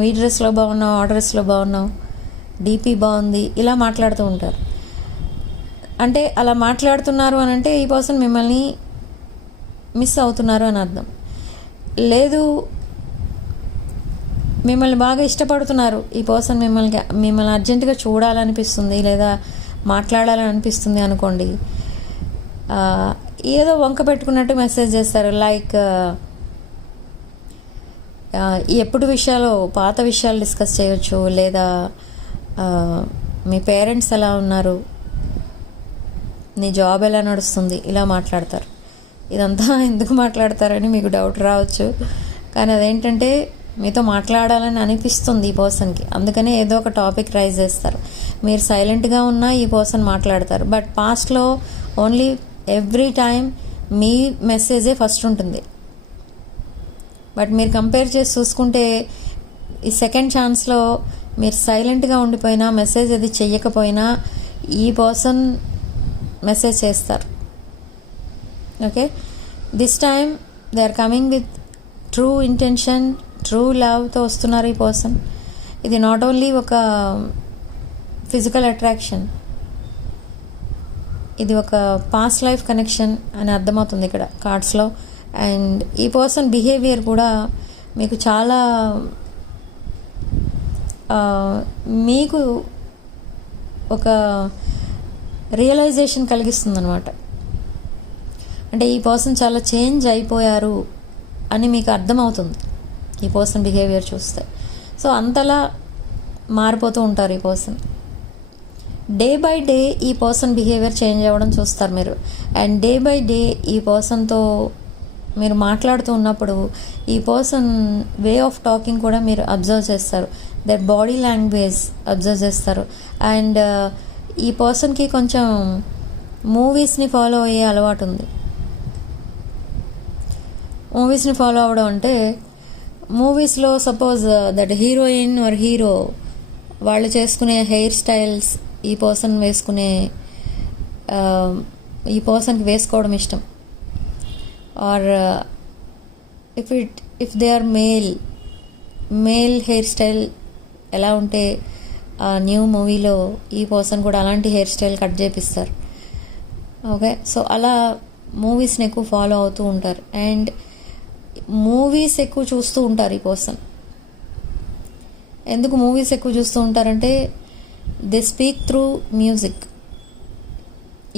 ఈ డ్రెస్లో బాగున్నావు, ఆ డ్రెస్లో బాగున్నావు, డీపీ బాగుంది, ఇలా మాట్లాడుతూ ఉంటారు. అంటే అలా మాట్లాడుతున్నారు అని అంటే ఈ పర్సన్ మిమ్మల్ని మిస్ అవుతున్నారు అని అర్థం. లేదు, మిమ్మల్ని బాగా ఇష్టపడుతున్నారు ఈ పర్సన్, మిమ్మల్ని అర్జెంటుగా చూడాలనిపిస్తుంది లేదా మాట్లాడాలని అనిపిస్తుంది అనుకోండి. ఏదో వంక పెట్టుకున్నట్టు మెసేజ్ చేస్తారు. లైక్ ఎప్పుడు విషయాలు, పాత విషయాలు డిస్కస్ చేయొచ్చు, లేదా మీ పేరెంట్స్ ఎలా ఉన్నారు, నీ జాబ్ ఎలా నడుస్తుంది, ఇలా మాట్లాడతారు. ఇదంతా ఎందుకు మాట్లాడతారని మీకు డౌట్ రావచ్చు. కానీ అదేంటంటే మీతో మాట్లాడాలని అనిపిస్తుంది ఈ పర్సన్కి, అందుకనే ఏదో ఒక టాపిక్ రైజ్ చేస్తారు. మీరు సైలెంట్గా ఉన్నా ఈ పర్సన్ మాట్లాడతారు. బట్ పాస్ట్లో ఓన్లీ ఎవ్రీ టైం మీ మెసేజే ఫస్ట్ ఉంటుంది. బట్ మీరు కంపేర్ చేసి చూసుకుంటే ఈ సెకండ్ ఛాన్స్లో మీరు సైలెంట్గా ఉండిపోయినా, మెసేజ్ అది చెయ్యకపోయినా ఈ పర్సన్ మెసేజ్ చేస్తారు. Okay, this time they are coming with true intention, true లవ్తో వస్తున్నారు ఈ పర్సన్. ఇది నాట్ ఓన్లీ ఒక ఫిజికల్ అట్రాక్షన్, ఇది ఒక పాస్ట్ లైఫ్ కనెక్షన్ అని అర్థమవుతుంది ఇక్కడ కార్డ్స్లో. అండ్ ఈ పర్సన్ బిహేవియర్ కూడా మీకు చాలా మీకు ఒక రియలైజేషన్ కలిగిస్తుంది అనమాట. అంటే ఈ పర్సన్ చాలా చేంజ్ అయిపోయారు అని మీకు అర్థమవుతుంది ఈ పర్సన్ బిహేవియర్ చూస్తే. సో అంతలా మారిపోతూ ఉంటారు ఈ పర్సన్. డే బై డే ఈ పర్సన్ బిహేవియర్ చేంజ్ అవ్వడం చూస్తారు మీరు. అండ్ డే బై డే ఈ పర్సన్తో మీరు మాట్లాడుతూ ఉన్నప్పుడు ఈ పర్సన్ వే ఆఫ్ టాకింగ్ కూడా మీరు అబ్జర్వ్ చేస్తారు. దర్ బాడీ లాంగ్వేజ్ అబ్జర్వ్ చేస్తారు. అండ్ ఈ పర్సన్కి కొంచెం మూవీస్ని ఫాలో అయ్యే అలవాటు ఉంది. మూవీస్ని ఫాలో అవ్వడం అంటే మూవీస్లో suppose that heroine or hero వాళ్ళు చేసుకునే హెయిర్ స్టైల్స్ ఈ పర్సన్ వేసుకునే, ఈ పర్సన్కి వేసుకోవడం ఇష్టం. Or if they are male hairstyle ఎలా ఉంటే ఆ న్యూ మూవీలో ఈ పర్సన్ కూడా అలాంటి హెయిర్ స్టైల్ కట్ చేపిస్తారు. ఓకే, సో అలా మూవీస్ని ఎక్కువ ఫాలో అవుతూ ఉంటారు. అండ్ మూవీస్ ఎక్కువ చూస్తూ ఉంటారు ఈ పర్సన్. ఎందుకు మూవీస్ ఎక్కువ చూస్తూ ఉంటారంటే దే స్పీక్ త్రూ మ్యూజిక్.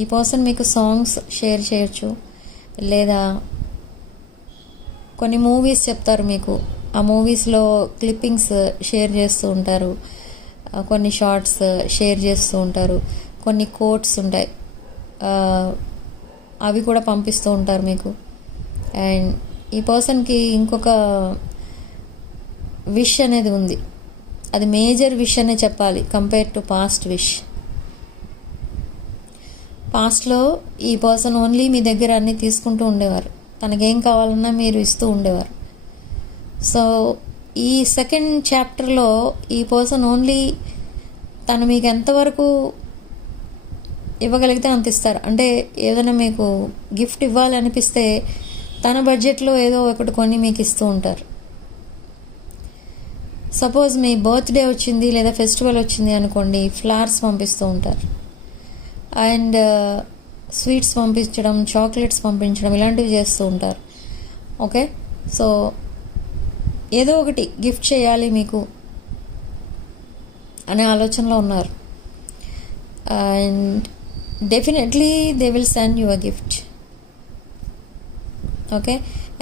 ఈ పర్సన్ మీకు సాంగ్స్ షేర్ చేయొచ్చు, లేదా కొన్ని మూవీస్ చెప్తారు మీకు, ఆ మూవీస్లో క్లిప్పింగ్స్ షేర్ చేస్తూ ఉంటారు, కొన్ని షార్ట్స్ షేర్ చేస్తూ ఉంటారు, కొన్ని కోట్స్ ఉంటాయి అవి కూడా పంపిస్తూ ఉంటారు మీకు. అండ్ ఈ పర్సన్కి ఇంకొక విష్ అనేది ఉంది, అది మేజర్ విష్ అనే చెప్పాలి కంపేర్ టు పాస్ట్ విష్. పాస్ట్లో ఈ పర్సన్ ఓన్లీ మీ దగ్గర అన్నీ తీసుకుంటూ ఉండేవారు, తనకేం కావాలన్నా మీరు ఇస్తూ ఉండేవారు. సో ఈ సెకండ్ చాప్టర్లో ఈ పర్సన్ ఓన్లీ తను మీకు ఎంతవరకు ఇవ్వగలిగితే అంత ఇస్తారు. అంటే ఏదైనా మీకు గిఫ్ట్ ఇవ్వాలి అనిపిస్తే తన బడ్జెట్లో ఏదో ఒకటి కొని మీకు ఇస్తూ ఉంటారు. సపోజ్ మీ బర్త్డే వచ్చింది లేదా ఫెస్టివల్ వచ్చింది అనుకోండి, ఫ్లవర్స్ పంపిస్తూ ఉంటారు. అండ్ స్వీట్స్ పంపించడం, చాక్లెట్స్ పంపించడం, ఇలాంటివి చేస్తూ ఉంటారు. ఓకే, సో ఏదో ఒకటి గిఫ్ట్ చేయాలి మీకు అనే ఆలోచనలో ఉన్నారు. And definitely they will send you a gift. Okay,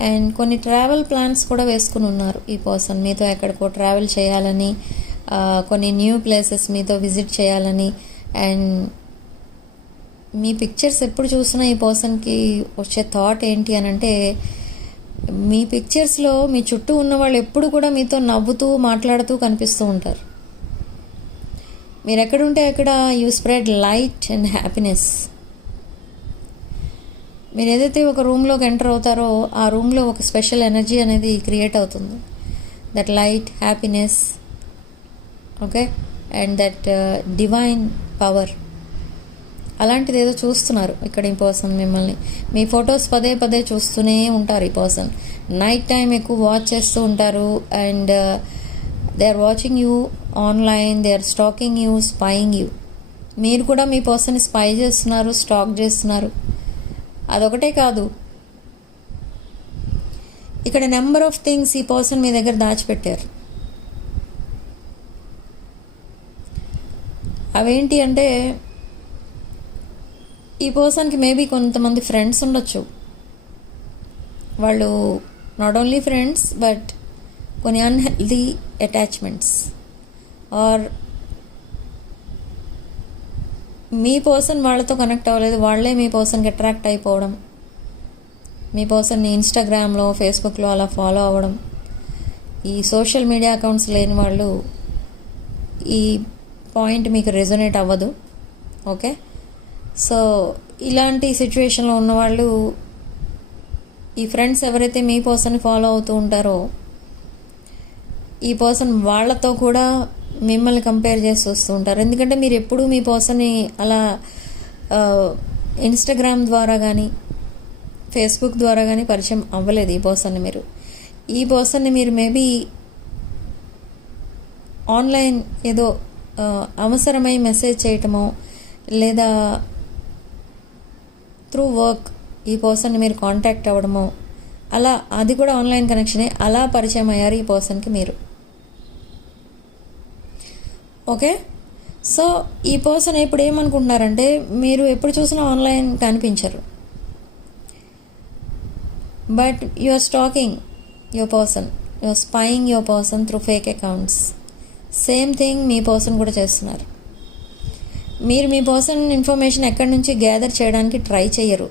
and కొన్ని ట్రావెల్ ప్లాన్స్ కూడా వేసుకుని ఉన్నారు ఈ పర్సన్, మీతో ఎక్కడికో ట్రావెల్ చేయాలని, కొన్ని న్యూ ప్లేసెస్ మీతో విజిట్ చేయాలని. అండ్ మీ పిక్చర్స్ ఎప్పుడు చూసినా ఈ పర్సన్కి వచ్చే థాట్ ఏంటి అని అంటే, మీ పిక్చర్స్లో మీ చుట్టూ ఉన్న వాళ్ళు ఎప్పుడు కూడా మీతో నవ్వుతూ మాట్లాడుతూ కనిపిస్తూ ఉంటారు. మీరు ఎక్కడుంటే అక్కడ you spread light and happiness. మీరు ఏదైతే ఒక రూమ్లోకి ఎంటర్ అవుతారో ఆ రూమ్లో ఒక స్పెషల్ ఎనర్జీ అనేది క్రియేట్ అవుతుంది. That light, happiness, okay, and that divine power. అలాంటిది ఏదో చూస్తున్నారు ఇక్కడ ఈ పర్సన్ మిమ్మల్ని. మీ ఫొటోస్ పదే పదే చూస్తూనే ఉంటారు ఈ పర్సన్. నైట్ టైం ఎక్కువ వాచ్ చేస్తూ ఉంటారు. And they are watching you online, they are stalking you, spying you. మీరు కూడా మీ పర్సన్ని స్పై చేస్తున్నారు, స్టాక్ చేస్తున్నారు. అదొకటే కాదు, ఇక్కడ నెంబర్ ఆఫ్ థింగ్స్ ఈ పర్సన్ మీ దగ్గర దాచిపెట్టారు. అవేంటి అంటే, ఈ పర్సన్కి మేబీ కొంతమంది ఫ్రెండ్స్ ఉండొచ్చు. వాళ్ళు నాట్ ఓన్లీ ఫ్రెండ్స్ బట్ కొన్ని అన్హెల్దీ అటాచ్మెంట్స్, ఆర్ మీ పర్సన్ వాళ్ళతో కనెక్ట్ అవ్వలేదు, వాళ్ళే మీ పర్సన్కి అట్రాక్ట్ అయిపోవడం, మీ పర్సన్ని ఇన్స్టాగ్రామ్లో, ఫేస్బుక్లో అలా ఫాలో అవ్వడం. ఈ సోషల్ మీడియా అకౌంట్స్ లేని వాళ్ళు ఈ పాయింట్ మీకు రెజొనేట్ అవ్వదు. ఓకే, సో ఇలాంటి సిచ్యువేషన్లో ఉన్నవాళ్ళు, ఈ ఫ్రెండ్స్ ఎవరైతే మీ పర్సన్ని ఫాలో అవుతూ ఉంటారో, ఈ పర్సన్ వాళ్ళతో కూడా మిమ్మల్ని కంపేర్ చేసి వస్తూ ఉంటారు. ఎందుకంటే మీరు ఎప్పుడూ మీ పర్సన్ని అలా ఇన్స్టాగ్రామ్ ద్వారా కానీ ఫేస్బుక్ ద్వారా కానీ పరిచయం అవ్వలేదు ఈ పర్సన్ని. ఈ పర్సన్ని మీరు మేబీ ఆన్లైన్ ఏదో అవసరమై మెసేజ్ చేయటమో, లేదా త్రూ వర్క్ ఈ పర్సన్ని మీరు కాంటాక్ట్ అవ్వడమో, అలా అది కూడా ఆన్లైన్ కనెక్షనే, అలా పరిచయం అయ్యారు ఈ పర్సన్కి మీరు. ఓకే, సో ఈ పర్సన్ ఇప్పుడు ఏమనుకుంటున్నారంటే, మీరు ఎప్పుడు చూసినా ఆన్లైన్ కనిపించరు, but you are stalking your person, you are spying your person through fake accounts. Same thing మీ పర్సన్ కూడా చేస్తున్నారు. మీరు మీ పర్సన్ ఇన్ఫర్మేషన్ ఎక్కడి నుంచి గ్యాదర్ చేయడానికి ట్రై చేయరు,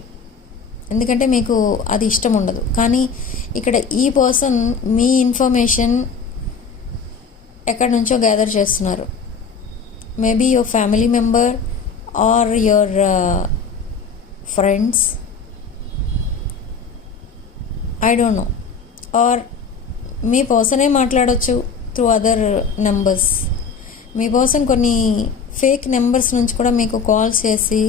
ఎందుకంటే మీకు అది ఇష్టం ఉండదు. కానీ ఇక్కడ ఈ పర్సన్ మీ ఇన్ఫర్మేషన్ ఎక్కడి నుంచో గ్యాదర్ చేస్తున్నారు. Maybe your family member or your friends, I don't know, or మీ పర్సనే మాట్లాడవచ్చు త్రూ అదర్ నెంబర్స్. మీ పర్సన్ కొన్ని ఫేక్ నెంబర్స్ నుంచి కూడా మీకు కాల్ చేసి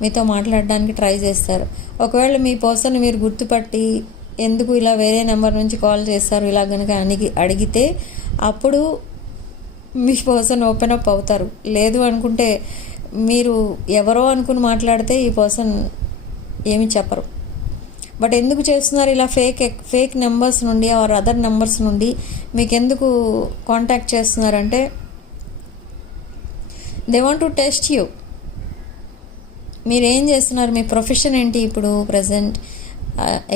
మీతో మాట్లాడడానికి ట్రై చేస్తారు. ఒకవేళ మీ పర్సన్ మీరు గుర్తుపట్టి ఎందుకు ఇలా వేరే నెంబర్ నుంచి కాల్ చేస్తారు ఇలా కనుక అడిగితే అప్పుడు మీ పర్సన్ ఓపెన్ అప్ అవుతారు. లేదు అనుకుంటే మీరు ఎవరో అనుకుని మాట్లాడితే ఈ పర్సన్ ఏమి చెప్పరు. బట్ ఎందుకు చేస్తున్నారు ఇలా ఫేక్ నెంబర్స్ నుండి ఆర్ అదర్ నెంబర్స్ నుండి మీకు ఎందుకు కాంటాక్ట్ చేస్తున్నారంటే, they want to test you. మీరు ఏం చేస్తున్నారు, మీ ప్రొఫెషన్ ఏంటి ఇప్పుడు ప్రజెంట్,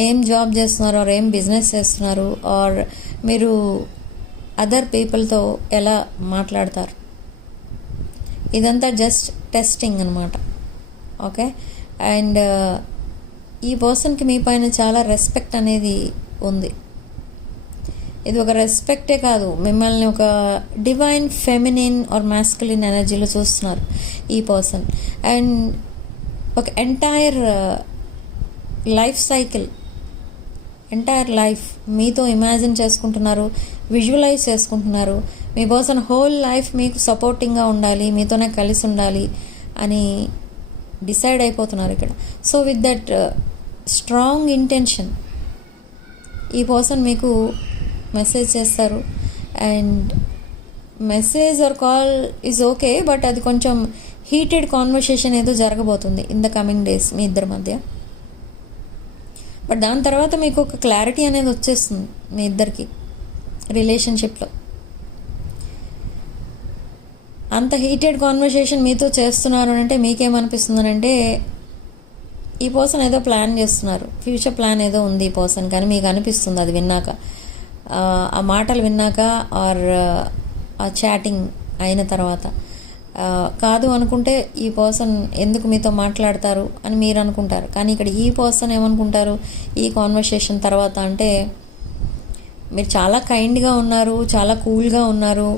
ఏం జాబ్ చేస్తున్నారు, ఆర్ ఏం బిజినెస్ చేస్తున్నారు, ఆర్ మీరు అదర్ పీపుల్తో ఎలా మాట్లాడతారు. ఇదంతా జస్ట్ టెస్టింగ్ అనమాట. ఓకే, అండ్ ఈ పర్సన్కి మీ పైన చాలా రెస్పెక్ట్ అనేది ఉంది. ఇది ఒక రెస్పెక్టే కాదు, మిమ్మల్ని ఒక డివైన్ ఫెమినిన్ ఆర్ మాస్కులిన్ ఎనర్జీలో చూస్తున్నారు ఈ పర్సన్. అండ్ ఒక entire life cycle, entire life మీతో ఇమాజిన్ చేసుకుంటున్నారు, విజువలైజ్ చేసుకుంటున్నారు. మీ పర్సన్ హోల్ లైఫ్ మీకు సపోర్టింగ్గా ఉండాలి, మీతోనే కలిసి ఉండాలి అని డిసైడ్ అయిపోతున్నారు ఇక్కడ. So with that strong intention ఈ పర్సన్ మీకు మెసేజ్ చేస్తారు. And message or call is okay, but అది కొంచెం హీటెడ్ కాన్వర్సేషన్ ఏదో జరగబోతుంది ఇన్ ద కమింగ్ డేస్ మీ ఇద్దరి మధ్య. బట్ దాని తర్వాత మీకు ఒక క్లారిటీ అనేది వచ్చేస్తుంది మీ ఇద్దరికి రిలేషన్షిప్లో. అంత హీటెడ్ కాన్వర్సేషన్ మీతో చేస్తున్నారు అంటే మీకేమనిపిస్తుంది అంటే, ఈ పర్సన్ ఏదో ప్లాన్ చేస్తున్నారు, ఫ్యూచర్ ప్లాన్ ఏదో ఉంది ఈ పర్సన్, కానీ మీకు అనిపిస్తుంది అది విన్నాక, ఆ మాటలు విన్నాక ఆర్ ఆ చాటింగ్ అయిన తర్వాత. కాదు అనుకుంటే ఈ పర్సన్ ఎందుకు మీతో మాట్లాడతారు అని మీరు అనుకుంటారు. కానీ ఇక్కడ ఈ పర్సన్ ఏమనుకుంటారు ఈ కాన్వర్సేషన్ తర్వాత అంటే, మీరు చాలా కైండ్గా ఉన్నారు, చాలా కూల్గా ఉన్నారు.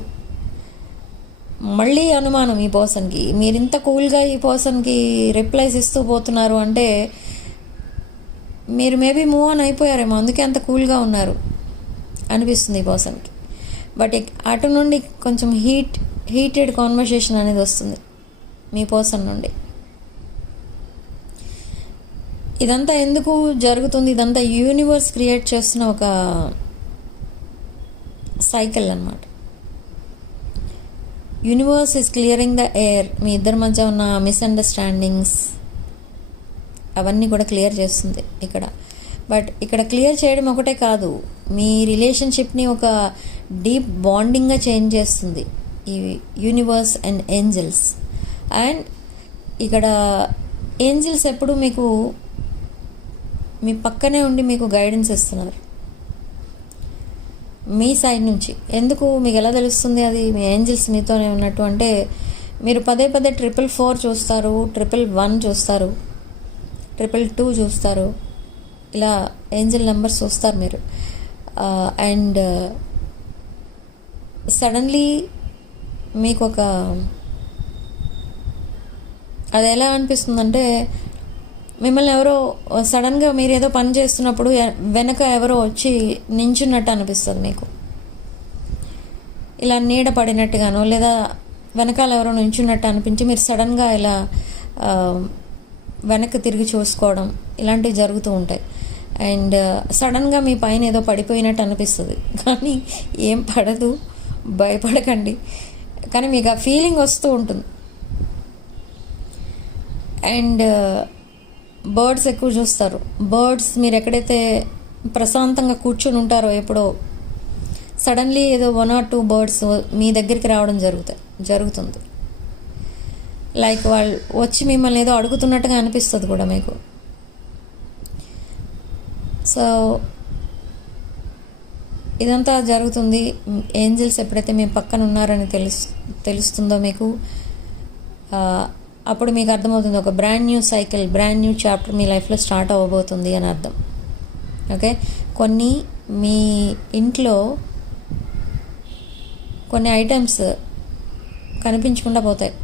మళ్ళీ అనుమానం ఈ పర్సన్కి, మీరు ఇంత కూల్గా ఈ పర్సన్కి రిప్లైస్ ఇస్తూ పోతున్నారు అంటే మీరు మేబీ మూవ్ ఆన్ అయిపోయారేమో, అందుకే అంత కూల్గా ఉన్నారు అనిపిస్తుంది ఈ పర్సన్కి. బట్ అటు నుండి కొంచెం హీటెడ్ కాన్వర్సేషన్ అనేది వస్తుంది మీ పర్సన్ నుండి. ఇదంతా ఎందుకు జరుగుతుంది? ఇదంతా యూనివర్స్ క్రియేట్ చేస్తున్న ఒక సైకిల్ అన్నమాట. Universe is clearing the air. మీ ఇద్దరి మధ్య ఉన్న మిస్అండర్స్టాండింగ్స్ అవన్నీ కూడా క్లియర్ చేస్తుంది ఇక్కడ. బట్ ఇక్కడ క్లియర్ చేయడం ఒకటే కాదు, మీ రిలేషన్షిప్ని ఒక డీప్ బాండింగ్గా చేంజ్ చేస్తుంది ఈ యూనివర్స్ అండ్ ఏంజల్స్. అండ్ ఇక్కడ ఏంజల్స్ ఎప్పుడు మీకు మీ పక్కనే ఉండి మీకు గైడెన్స్ ఇస్తున్నారు మీ సైడ్ నుంచి. ఎందుకు మీకు ఎలా తెలుస్తుంది అది మీ ఏంజల్స్ మీతోనే ఉన్నట్టు అంటే, మీరు పదే 444 చూస్తారు, 111 చూస్తారు, 222 చూస్తారు, ఇలా ఏంజల్ నెంబర్స్ చూస్తారు మీరు. అండ్ సడన్లీ మీకు ఒక అది ఎలా అనిపిస్తుందంటే, మిమ్మల్ని ఎవరో సడన్గా మీరు ఏదో పని చేస్తున్నప్పుడు వెనక ఎవరో వచ్చి నించున్నట్టు అనిపిస్తుంది మీకు. ఇలా నీడ పడినట్టుగానో లేదా వెనకాల ఎవరో నించున్నట్టు అనిపించి మీరు సడన్గా ఇలా వెనక్కి తిరిగి చూసుకోవడం ఇలాంటివి జరుగుతూ ఉంటాయి. అండ్ సడన్గా మీ పైన ఏదో పడిపోయినట్టు అనిపిస్తుంది, కానీ ఏం పడదు, భయపడకండి. కానీ మీకు ఆ ఫీలింగ్ వస్తూ ఉంటుంది. అండ్ బర్డ్స్ ఎక్కువ చూస్తారు. బర్డ్స్ మీరు ఎక్కడైతే ప్రశాంతంగా కూర్చొని ఉంటారో ఎప్పుడో సడన్లీ ఏదో 1 or 2 బర్డ్స్ మీ దగ్గరికి రావడం జరుగుతుంది. లైక్ వాళ్ళు వచ్చి మిమ్మల్ని ఏదో అడుగుతున్నట్టుగా అనిపిస్తుంది కూడా మీకు. సో ఇదంతా జరుగుతుంది. ఏంజల్స్ ఎప్పుడైతే మీ పక్కన ఉన్నారని తెలుస్తుందో మీకు, అప్పుడు మీకు అర్థమవుతుంది ఒక brand new cycle, brand new chapter మీ లైఫ్లో స్టార్ట్ అవ్వబోతుంది అని అర్థం. ఓకే, కొన్ని మీ ఇంట్లో కొన్ని ఐటమ్స్ కనిపించకుండా పోతాయి.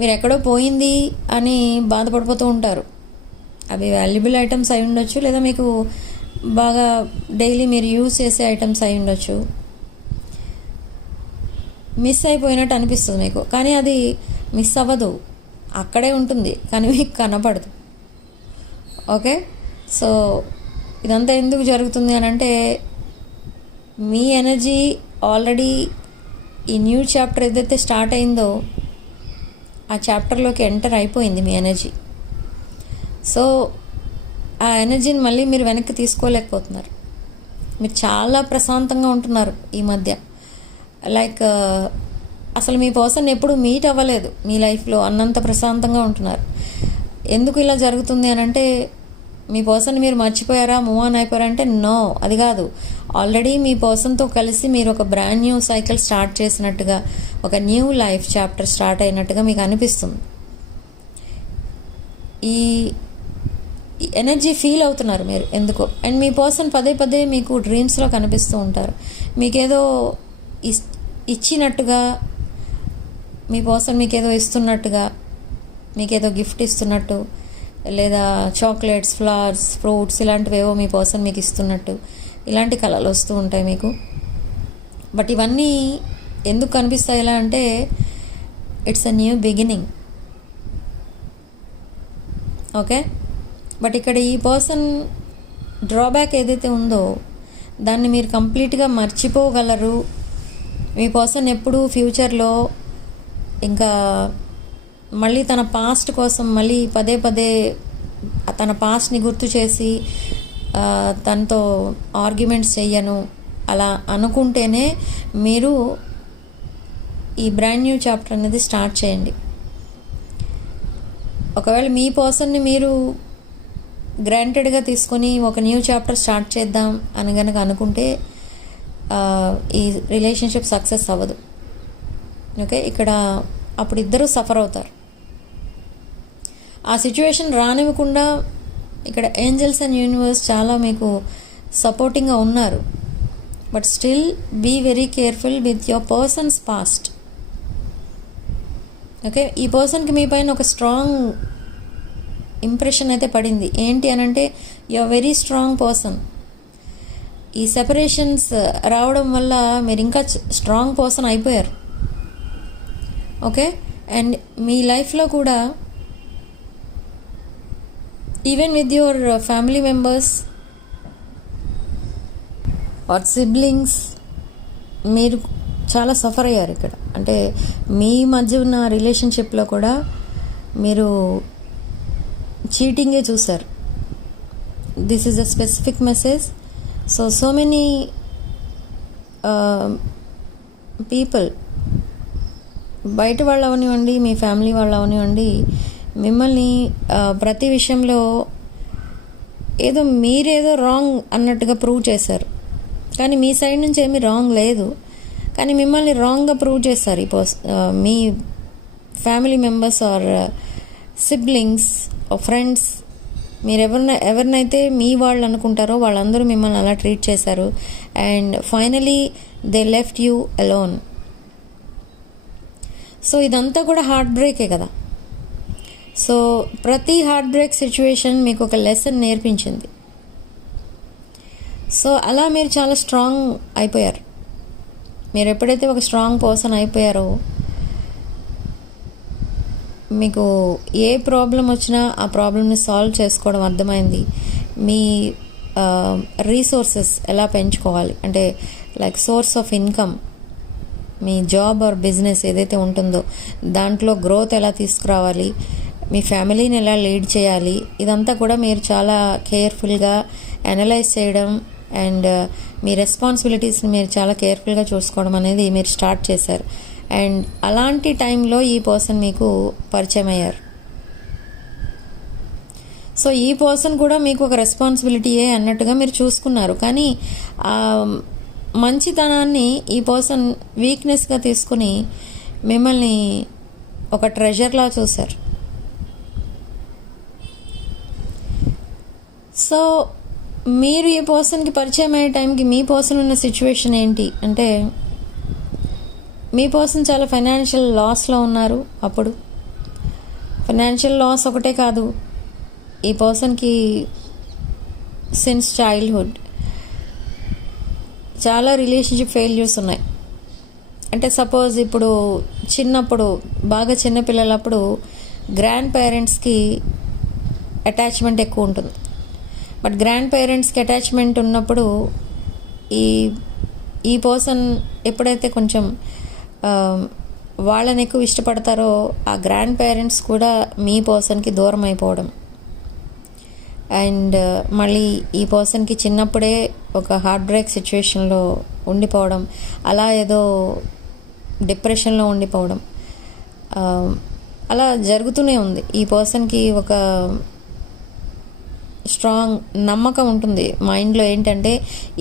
మీరు ఎక్కడో పోయింది అని బాధపడిపోతూ ఉంటారు. అవి వాల్యుబుల్ ఐటమ్స్ అయి ఉండొచ్చు, లేదా మీకు బాగా డైలీ మీరు యూజ్ చేసే ఐటమ్స్ అయి ఉండొచ్చు. మిస్ అయిపోయినట్టు అనిపిస్తుంది మీకు, కానీ అది మిస్ అవ్వదు, అక్కడే ఉంటుంది, కానీ మీకు కనపడదు. ఓకే, సో ఇదంతా ఎందుకు జరుగుతుంది అని అంటే, మీ ఎనర్జీ ఆల్రెడీ ఈ న్యూ చాప్టర్ ఏదైతే స్టార్ట్ అయిందో ఆ చాప్టర్లోకి ఎంటర్ అయిపోయింది మీ ఎనర్జీ. సో ఆ ఎనర్జీని మళ్ళీ మీరు వెనక్కి తీసుకోలేకపోతున్నారు. మీరు చాలా ప్రశాంతంగా ఉంటున్నారు ఈ మధ్య. లైక్ అసలు మీ పర్సన్ ఎప్పుడు మీట్ అవ్వలేదు మీ లైఫ్లో, అన్నంత ప్రశాంతంగా ఉంటున్నారు. ఎందుకు ఇలా జరుగుతుంది అని అంటే, మీ పర్సన్ మీరు మర్చిపోయారా, మూవ్ ఆన్ అయిపోయారంటే నో, అది కాదు. ఆల్రెడీ మీ పర్సన్తో కలిసి మీరు ఒక బ్రాండ్ న్యూ సైకిల్ స్టార్ట్ చేసినట్టుగా, ఒక న్యూ లైఫ్ చాప్టర్ స్టార్ట్ అయినట్టుగా మీకు అనిపిస్తుంది. ఈ ఎనర్జీ ఫీల్ అవుతున్నారు మీరు ఎందుకో. అండ్ మీ పర్సన్ పదే మీకు డ్రీమ్స్లో కనిపిస్తూ ఉంటారు. మీకేదో ఇచ్చినట్టుగా, మీ పర్సన్ మీకేదో ఇస్తున్నట్టుగా, మీకేదో గిఫ్ట్ ఇస్తున్నట్టు, లేదా చాక్లెట్స్, ఫ్లవర్స్, ఫ్రూట్స్ ఇలాంటివేవో మీ పర్సన్ మీకు ఇస్తున్నట్టు, ఇలాంటి కళలు వస్తూ ఉంటాయి మీకు. బట్ ఇవన్నీ ఎందుకు కనిపిస్తాయి ఎలా అంటే, it's a new beginning. Okay, but ఇక్కడ ఈ పర్సన్ డ్రాబ్యాక్ ఏదైతే ఉందో దాన్ని మీరు కంప్లీట్గా మర్చిపోగలరు. మీ పర్సన్ ఎప్పుడూ ఫ్యూచర్లో ఇంకా మళ్ళీ తన పాస్ట్ కోసం మళ్ళీ పదే తన పాస్ట్ని గుర్తు చేసి తనతో ఆర్గ్యుమెంట్స్ చెయ్యను అలా అనుకుంటేనే మీరు ఈ బ్రాండ్ న్యూ చాప్టర్ అనేది స్టార్ట్ చేయండి. ఒకవేళ మీ పర్సన్ని మీరు గ్రాంటెడ్గా తీసుకొని ఒక న్యూ చాప్టర్ స్టార్ట్ చేద్దాం అని కనుక అనుకుంటే ఈ రిలేషన్షిప్ సక్సెస్ అవ్వదు. ఓకే, ఇక్కడ అప్పుడు ఇద్దరు సఫర్ అవుతారు. ఆ సిచ్యువేషన్ రానివ్వకుండా ఇక్కడ ఏంజల్స్ అండ్ యూనివర్స్ చాలా మీకు సపోర్టింగ్గా ఉన్నారు. But still be very careful with your person's past. Okay, ఈ పర్సన్కి మీ పైన ఒక స్ట్రాంగ్ ఇంప్రెషన్ అయితే పడింది. ఏంటి అని అంటే, you are very strong person. ఈ సెపరేషన్స్ రావడం వల్ల మీరు ఇంకా స్ట్రాంగ్ పర్సన్ అయిపోయారు. ఓకే, అండ్ మీ లైఫ్లో కూడా even with your family members or siblings మీరు చాలా సఫర్ అయ్యారు ఇక్కడ. అంటే మీ మధ్య ఉన్న రిలేషన్షిప్లో కూడా మీరు చీటింగే చూశారు. This is a specific message. So many people, బయట వాళ్ళు అవనివ్వండి, మీ ఫ్యామిలీ వాళ్ళు అవనివ్వండి, మిమ్మల్ని ప్రతి విషయంలో మీరేదో రాంగ్ అన్నట్టుగా ప్రూవ్ చేశారు. కానీ మీ సైడ్ నుంచి ఏమీ రాంగ్ లేదు, కానీ మిమ్మల్ని రాంగ్గా ప్రూవ్ చేస్తారు మీ family members or siblings or friends. మీరు ఎవరినైతే మీ వాళ్ళు అనుకుంటారో వాళ్ళందరూ మిమ్మల్ని అలా ట్రీట్ చేశారు. And finally they left you alone. So ఇదంతా కూడా హార్ట్ బ్రేకే కదా. సో ప్రతి హార్ట్ బ్రేక్ సిచ్యువేషన్ మీకు ఒక లెసన్ నేర్పించింది. సో అలా మీరు చాలా స్ట్రాంగ్ అయిపోయారు. మీరు ఎప్పుడైతే ఒక స్ట్రాంగ్ పర్సన్ అయిపోయారో మీకు ఏ ప్రాబ్లం వచ్చినా ఆ ప్రాబ్లమ్ని సాల్వ్ చేసుకోవడం అర్థమైంది. మీ రీసోర్సెస్ ఎలా పెంచుకోవాలి, అంటే like source of income, me job or business ఏదైతే ఉంటుందో దాంట్లో గ్రోత్ ఎలా తీసుకురావాలి, మీ ఫ్యామిలీని ఎలా లీడ్ చేయాలి, ఇదంతా కూడా మీరు చాలా కేర్ఫుల్గా అనలైజ్ చేయడం అండ్ మీ రెస్పాన్సిబిలిటీస్ని మీరు చాలా కేర్ఫుల్గా చూసుకోవడం అనేది మీరు స్టార్ట్ చేశారు. అండ్ అలాంటి టైంలో ఈ పర్సన్ మీకు పరిచయం అయ్యారు. సో ఈ పర్సన్ కూడా మీకు ఒక రెస్పాన్సిబిలిటీయే అన్నట్టుగా మీరు చూసుకున్నారు. కానీ మంచితనాన్ని ఈ పర్సన్ వీక్నెస్గా తీసుకుని మిమ్మల్ని ఒక ట్రెజర్లా చూశారు. సో మీరు ఈ పర్సన్కి పరిచయం అయ్యే టైంకి మీ పర్సన్ ఉన్న సిచ్యువేషన్ ఏంటి అంటే, మీ పర్సన్ చాలా ఫైనాన్షియల్ లాస్లో ఉన్నారు. అప్పుడు ఫైనాన్షియల్ లాస్ ఒకటే కాదు, ఈ పర్సన్కి సిన్స్ చైల్డ్హుడ్ చాలా రిలేషన్షిప్ ఫెయిల్యూర్స్ ఉన్నాయి. అంటే సపోజ్ ఇప్పుడు చిన్నప్పుడు బాగా చిన్నపిల్లలప్పుడు గ్రాండ్ పేరెంట్స్కి అటాచ్మెంట్ ఎక్కువ ఉంటుంది. బట్ గ్రాండ్ పేరెంట్స్కి అటాచ్మెంట్ ఉన్నప్పుడు ఈ పర్సన్ ఎప్పుడైతే కొంచెం వాళ్ళని ఎక్కువ ఇష్టపడతారో ఆ గ్రాండ్ పేరెంట్స్ కూడా మీ పర్సన్కి దూరం అయిపోవడం. అండ్ మళ్ళీ ఈ పర్సన్కి చిన్నప్పుడే ఒక హార్ట్ బ్రేక్ సిచ్యువేషన్లో ఉండిపోవడం, అలా ఏదో డిప్రెషన్లో ఉండిపోవడం, అలా జరుగుతూనే ఉంది. ఈ పర్సన్కి ఒక స్ట్రాంగ్ నమ్మకం ఉంటుంది మైండ్లో ఏంటంటే,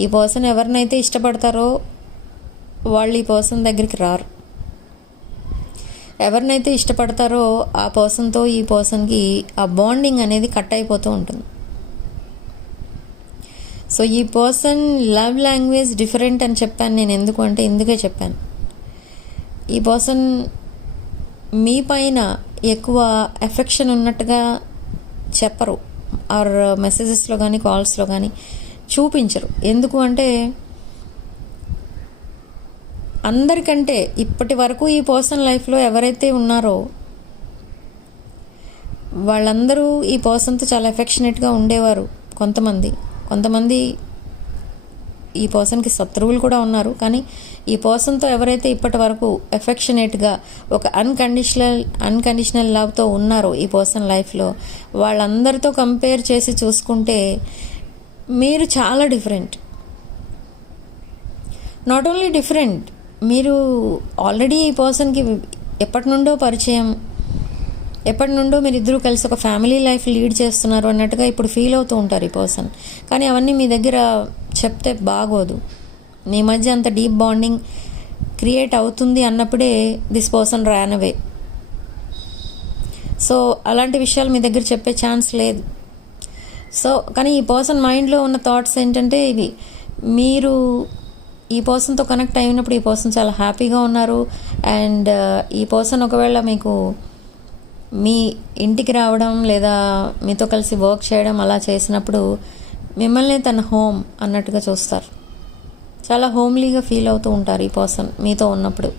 ఈ పర్సన్ ఎవరినైతే ఇష్టపడతారో వాళ్ళు ఈ పర్సన్ దగ్గరికి రారు. ఎవరినైతే ఇష్టపడతారో ఆ పర్సన్తో ఈ పర్సన్కి ఆ బాండింగ్ అనేది కట్ అయిపోతూ ఉంటుంది. సో ఈ పర్సన్ లవ్ లాంగ్వేజ్ డిఫరెంట్ అని చెప్పాను నేను. ఎందుకే చెప్పాను, ఈ పర్సన్ మీ పైన ఎక్కువ ఎఫెక్షన్ ఉన్నట్టుగా చెప్పరు, ఆర్ మెసేజెస్లో కానీ కాల్స్లో కానీ చూపించరు. ఎందుకు అంటే, అందరికంటే ఇప్పటి వరకు ఈ పర్సన్ లైఫ్లో ఎవరైతే ఉన్నారో వాళ్ళందరూ ఈ పర్సన్తో చాలా ఎఫెక్షనేట్గా ఉండేవారు. కొంతమంది ఈ పర్సన్కి శత్రువులు కూడా ఉన్నారు. కానీ ఈ పర్సన్తో ఎవరైతే ఇప్పటి వరకు ఎఫెక్షనేట్గా ఒక అన్కండిషనల్ లవ్తో ఉన్నారో ఈ పర్సన్ లైఫ్లో, వాళ్ళందరితో కంపేర్ చేసి చూసుకుంటే మీరు చాలా డిఫరెంట్. నాట్ ఓన్లీ డిఫరెంట్, మీరు ఆల్రెడీ ఈ పర్సన్కి ఎప్పటి నుండో పరిచయం, ఎప్పటి నుండో మీరు ఇద్దరూ కలిసి ఒక ఫ్యామిలీ లైఫ్ లీడ్ చేస్తున్నారు అన్నట్టుగా ఇప్పుడు ఫీల్ అవుతూ ఉంటారు ఈ పర్సన్. కానీ అవన్నీ మీ దగ్గర చెప్తే బాగోదు. మీ మధ్య అంత డీప్ బాండింగ్ క్రియేట్ అవుతుంది అన్నప్పుడే this person ran away. So అలాంటి విషయాలు మీ దగ్గర చెప్పే ఛాన్స్ లేదు. సో కానీ ఈ పర్సన్ మైండ్లో ఉన్న థాట్స్ ఏంటంటే ఇవి, మీరు ఈ పర్సన్తో కనెక్ట్ అయినప్పుడు ఈ పర్సన్ చాలా హ్యాపీగా ఉన్నారు. అండ్ ఈ పర్సన్ ఒకవేళ మీకు మీ ఇంటికి రావడం లేదా మీతో కలిసి వర్క్ చేయడం అలా చేసినప్పుడు మిమ్మల్ని తన హోమ్ అన్నట్టుగా చూస్తారు. చాలా హోమ్లీగా ఫీల్ అవుతూ ఉంటారు ఈ పర్సన్ మీతో ఉన్నప్పుడు.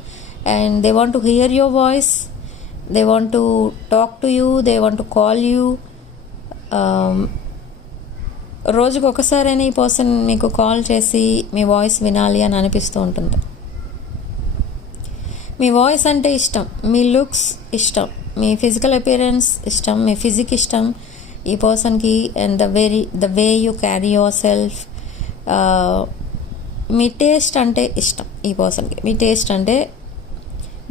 And they want to hear your voice, they want to talk to you, they want to call you. రోజుకు ఒకసారైనా ఈ పర్సన్ మీకు కాల్ చేసి మీ వాయిస్ వినాలి అని అనిపిస్తూ ఉంటుంది. మీ వాయిస్ అంటే ఇష్టం, మీ లుక్స్ ఇష్టం, మీ ఫిజికల్ అపియరెన్స్ ఇష్టం, మీ ఫిజిక్ ఇష్టం ఈ పర్సన్కి. And the way you carry your self, me taste అంటే ఇష్టం ఈ పర్సన్కి. మీ టేస్ట్ అంటే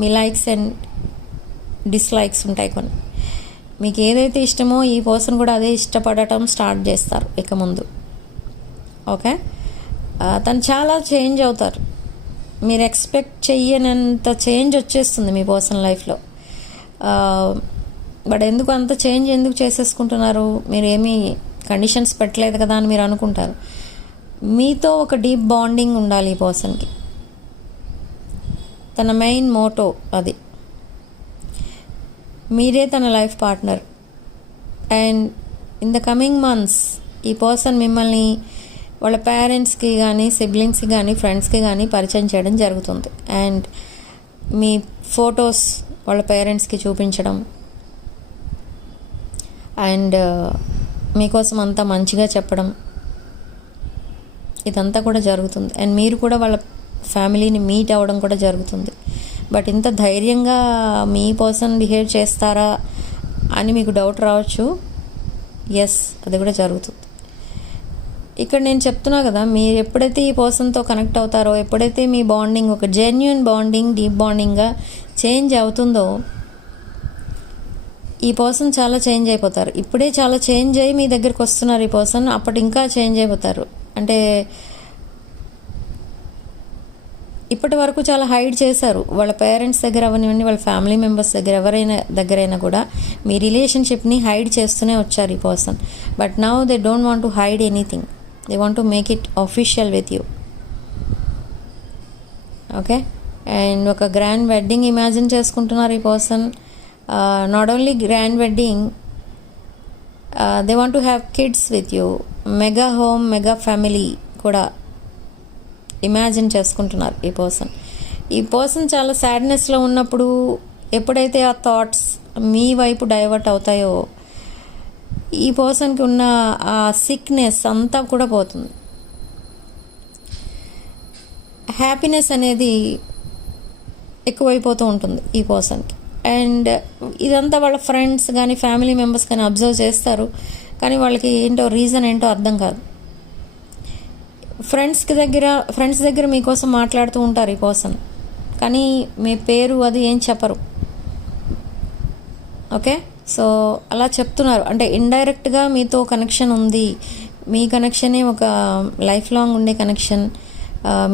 మీ లైక్స్ అండ్ డిస్లైక్స్ ఉంటాయి కొన్ని. మీకు ఏదైతే ఇష్టమో ఈ పర్సన్ కూడా అదే ఇష్టపడటం స్టార్ట్ చేస్తారు ఇక ముందు. ఓకే, తను చాలా చేంజ్ అవుతారు. మీరు ఎక్స్పెక్ట్ చెయ్యనంత చేంజ్ వచ్చేస్తుంది మీ పర్సన్ లైఫ్లో. బట్ ఎందుకు అంత చేంజ్ ఎందుకు చేసేసుకుంటున్నారు, మీరు ఏమీ కండిషన్స్ పెట్టలేదు కదా అని మీరు అనుకుంటారు. మీతో ఒక డీప్ బాండింగ్ ఉండాలి ఈ పర్సన్కి. తన మెయిన్ మోటో అది. మీరే తన life partner. And in the coming months ఈ పర్సన్ మిమ్మల్ని వాళ్ళ పేరెంట్స్కి కానీ, సిబ్లింగ్స్కి కానీ, ఫ్రెండ్స్కి కానీ పరిచయం చేయడం జరుగుతుంది. అండ్ మీ ఫొటోస్ వాళ్ళ పేరెంట్స్కి చూపించడం, అండ్ మీకోసం అంతా మంచిగా చెప్పడం, ఇదంతా కూడా జరుగుతుంది. అండ్ మీరు కూడా వాళ్ళ ఫ్యామిలీని మీట్ అవ్వడం కూడా జరుగుతుంది. బట్ ఇంత ధైర్యంగా మీ పర్సన్ బిహేవ్ చేస్తారా అని మీకు డౌట్ రావచ్చు. ఎస్, అది కూడా జరుగుతుంది. ఇక్కడ నేను చెప్తున్నా కదా, మీరు ఎప్పుడైతే ఈ పర్సన్తో కనెక్ట్ అవుతారో, ఎప్పుడైతే మీ బాండింగ్ ఒక జెన్యూన్ బాండింగ్, డీప్ బాండింగ్గా చేంజ్ అవుతుందో ఈ పర్సన్ చాలా చేంజ్ అయిపోతారు. ఇప్పుడే చాలా చేంజ్ అయ్యి మీ దగ్గరికి వస్తున్నారు ఈ పర్సన్, అప్పటి ఇంకా చేంజ్ అయిపోతారు. అంటే ఇప్పటి వరకు చాలా హైడ్ చేశారు వాళ్ళ పేరెంట్స్ దగ్గర అవనివ్వండి, వాళ్ళ ఫ్యామిలీ మెంబర్స్ దగ్గర దగ్గరైనా కూడా మీ రిలేషన్షిప్ని హైడ్ చేస్తూనే వచ్చారు ఈ person. But now they don't want to hide anything, they want to make it official with you. Okay, and ఒక గ్రాండ్ వెడ్డింగ్ ఇమాజిన్ చేసుకుంటున్నారు ఈ person. Not only grand wedding, they want to have kids with you. Mega home, mega family కూడా imagine చేసుకుంటున్నారు ఈ person. ఈ person చాలా సాడ్నెస్లో ఉన్నప్పుడు ఎప్పుడైతే ఆ థాట్స్ మీ వైపు డైవర్ట్ అవుతాయో ఈ పర్సన్కి ఉన్న ఆ సిక్నెస్ అంతా కూడా పోతుంది. హ్యాపీనెస్ అనేది ఎక్కువైపోతూ ఉంటుంది ఈ పర్సన్కి. అండ్ ఇదంతా వాళ్ళ ఫ్రెండ్స్ కానీ, ఫ్యామిలీ మెంబర్స్ కానీ అబ్జర్వ్ చేస్తారు, కానీ వాళ్ళకి ఏంటో రీజన్ ఏంటో అర్థం కాదు. ఫ్రెండ్స్ దగ్గర మీకోసం మాట్లాడుతూ ఉంటారు ఈ పర్సన్, కానీ మీ పేరు అది ఏం చెప్పరు. ఓకే, సో అలా చెప్తున్నారు అంటే ఇండైరెక్ట్గా మీతో కనెక్షన్ ఉంది. మీ కనెక్షనే ఒక లైఫ్ లాంగ్ ఉండే కనెక్షన్.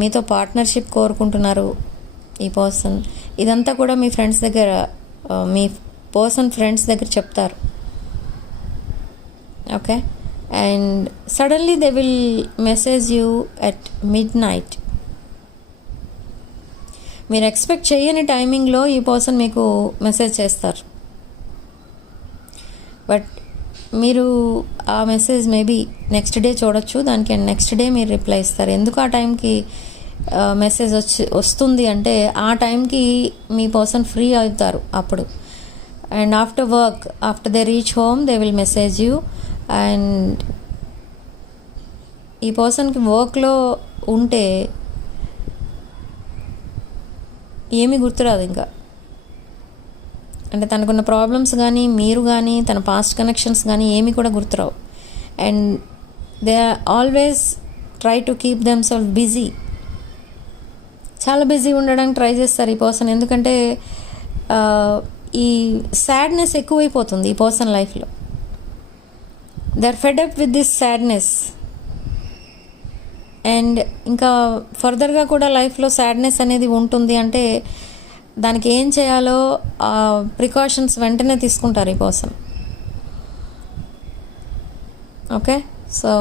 మీతో పార్ట్నర్షిప్ కోరుకుంటున్నారు ఈ పర్సన్. ఇదంతా కూడా మీ ఫ్రెండ్స్ దగ్గర, మీ పర్సన్ ఫ్రెండ్స్ దగ్గర చెప్తారు. Okay, and suddenly they will message you at midnight. మీరు ఎక్స్పెక్ట్ చేయని టైమింగ్లో ఈ పర్సన్ మీకు మెసేజ్ చేస్తారు. బట్ మీరు ఆ మెసేజ్ మేబీ నెక్స్ట్ డే చూడొచ్చు, దానికి నెక్స్ట్ డే మీరు రిప్లై ఇస్తారు. ఎందుకు ఆ టైంకి మెసేజ్ వస్తుంది అంటే ఆ టైంకి మీ పర్సన్ ఫ్రీ అవుతారు అప్పుడు. And after work, after they reach home, they will message you. And ఈ పర్సన్కి వర్క్లో ఉంటే ఏమీ గుర్తురాదు ఇంకా. అంటే తనకున్న ప్రాబ్లమ్స్ కానీ, మీరు కానీ, తన పాస్ట్ కనెక్షన్స్ కానీ ఏమీ కూడా గుర్తురావు. And they always try to keep them self busy. చాలా బిజీ ఉండడానికి ట్రై చేస్తారు ఈ పర్సన్. ఎందుకంటే ఈ సాడ్నెస్ ఎక్కువైపోతుంది ఈ పర్సన్ లైఫ్లో. They are fed up with this sadness. And ఇంకా ఫర్దర్గా కూడా లైఫ్లో సాడ్నెస్ అనేది ఉంటుంది అంటే దానికి ఏం చేయాలో ప్రికాషన్స్ వెంటనే తీసుకుంటారు ఈ పర్సన్. ఓకే, సో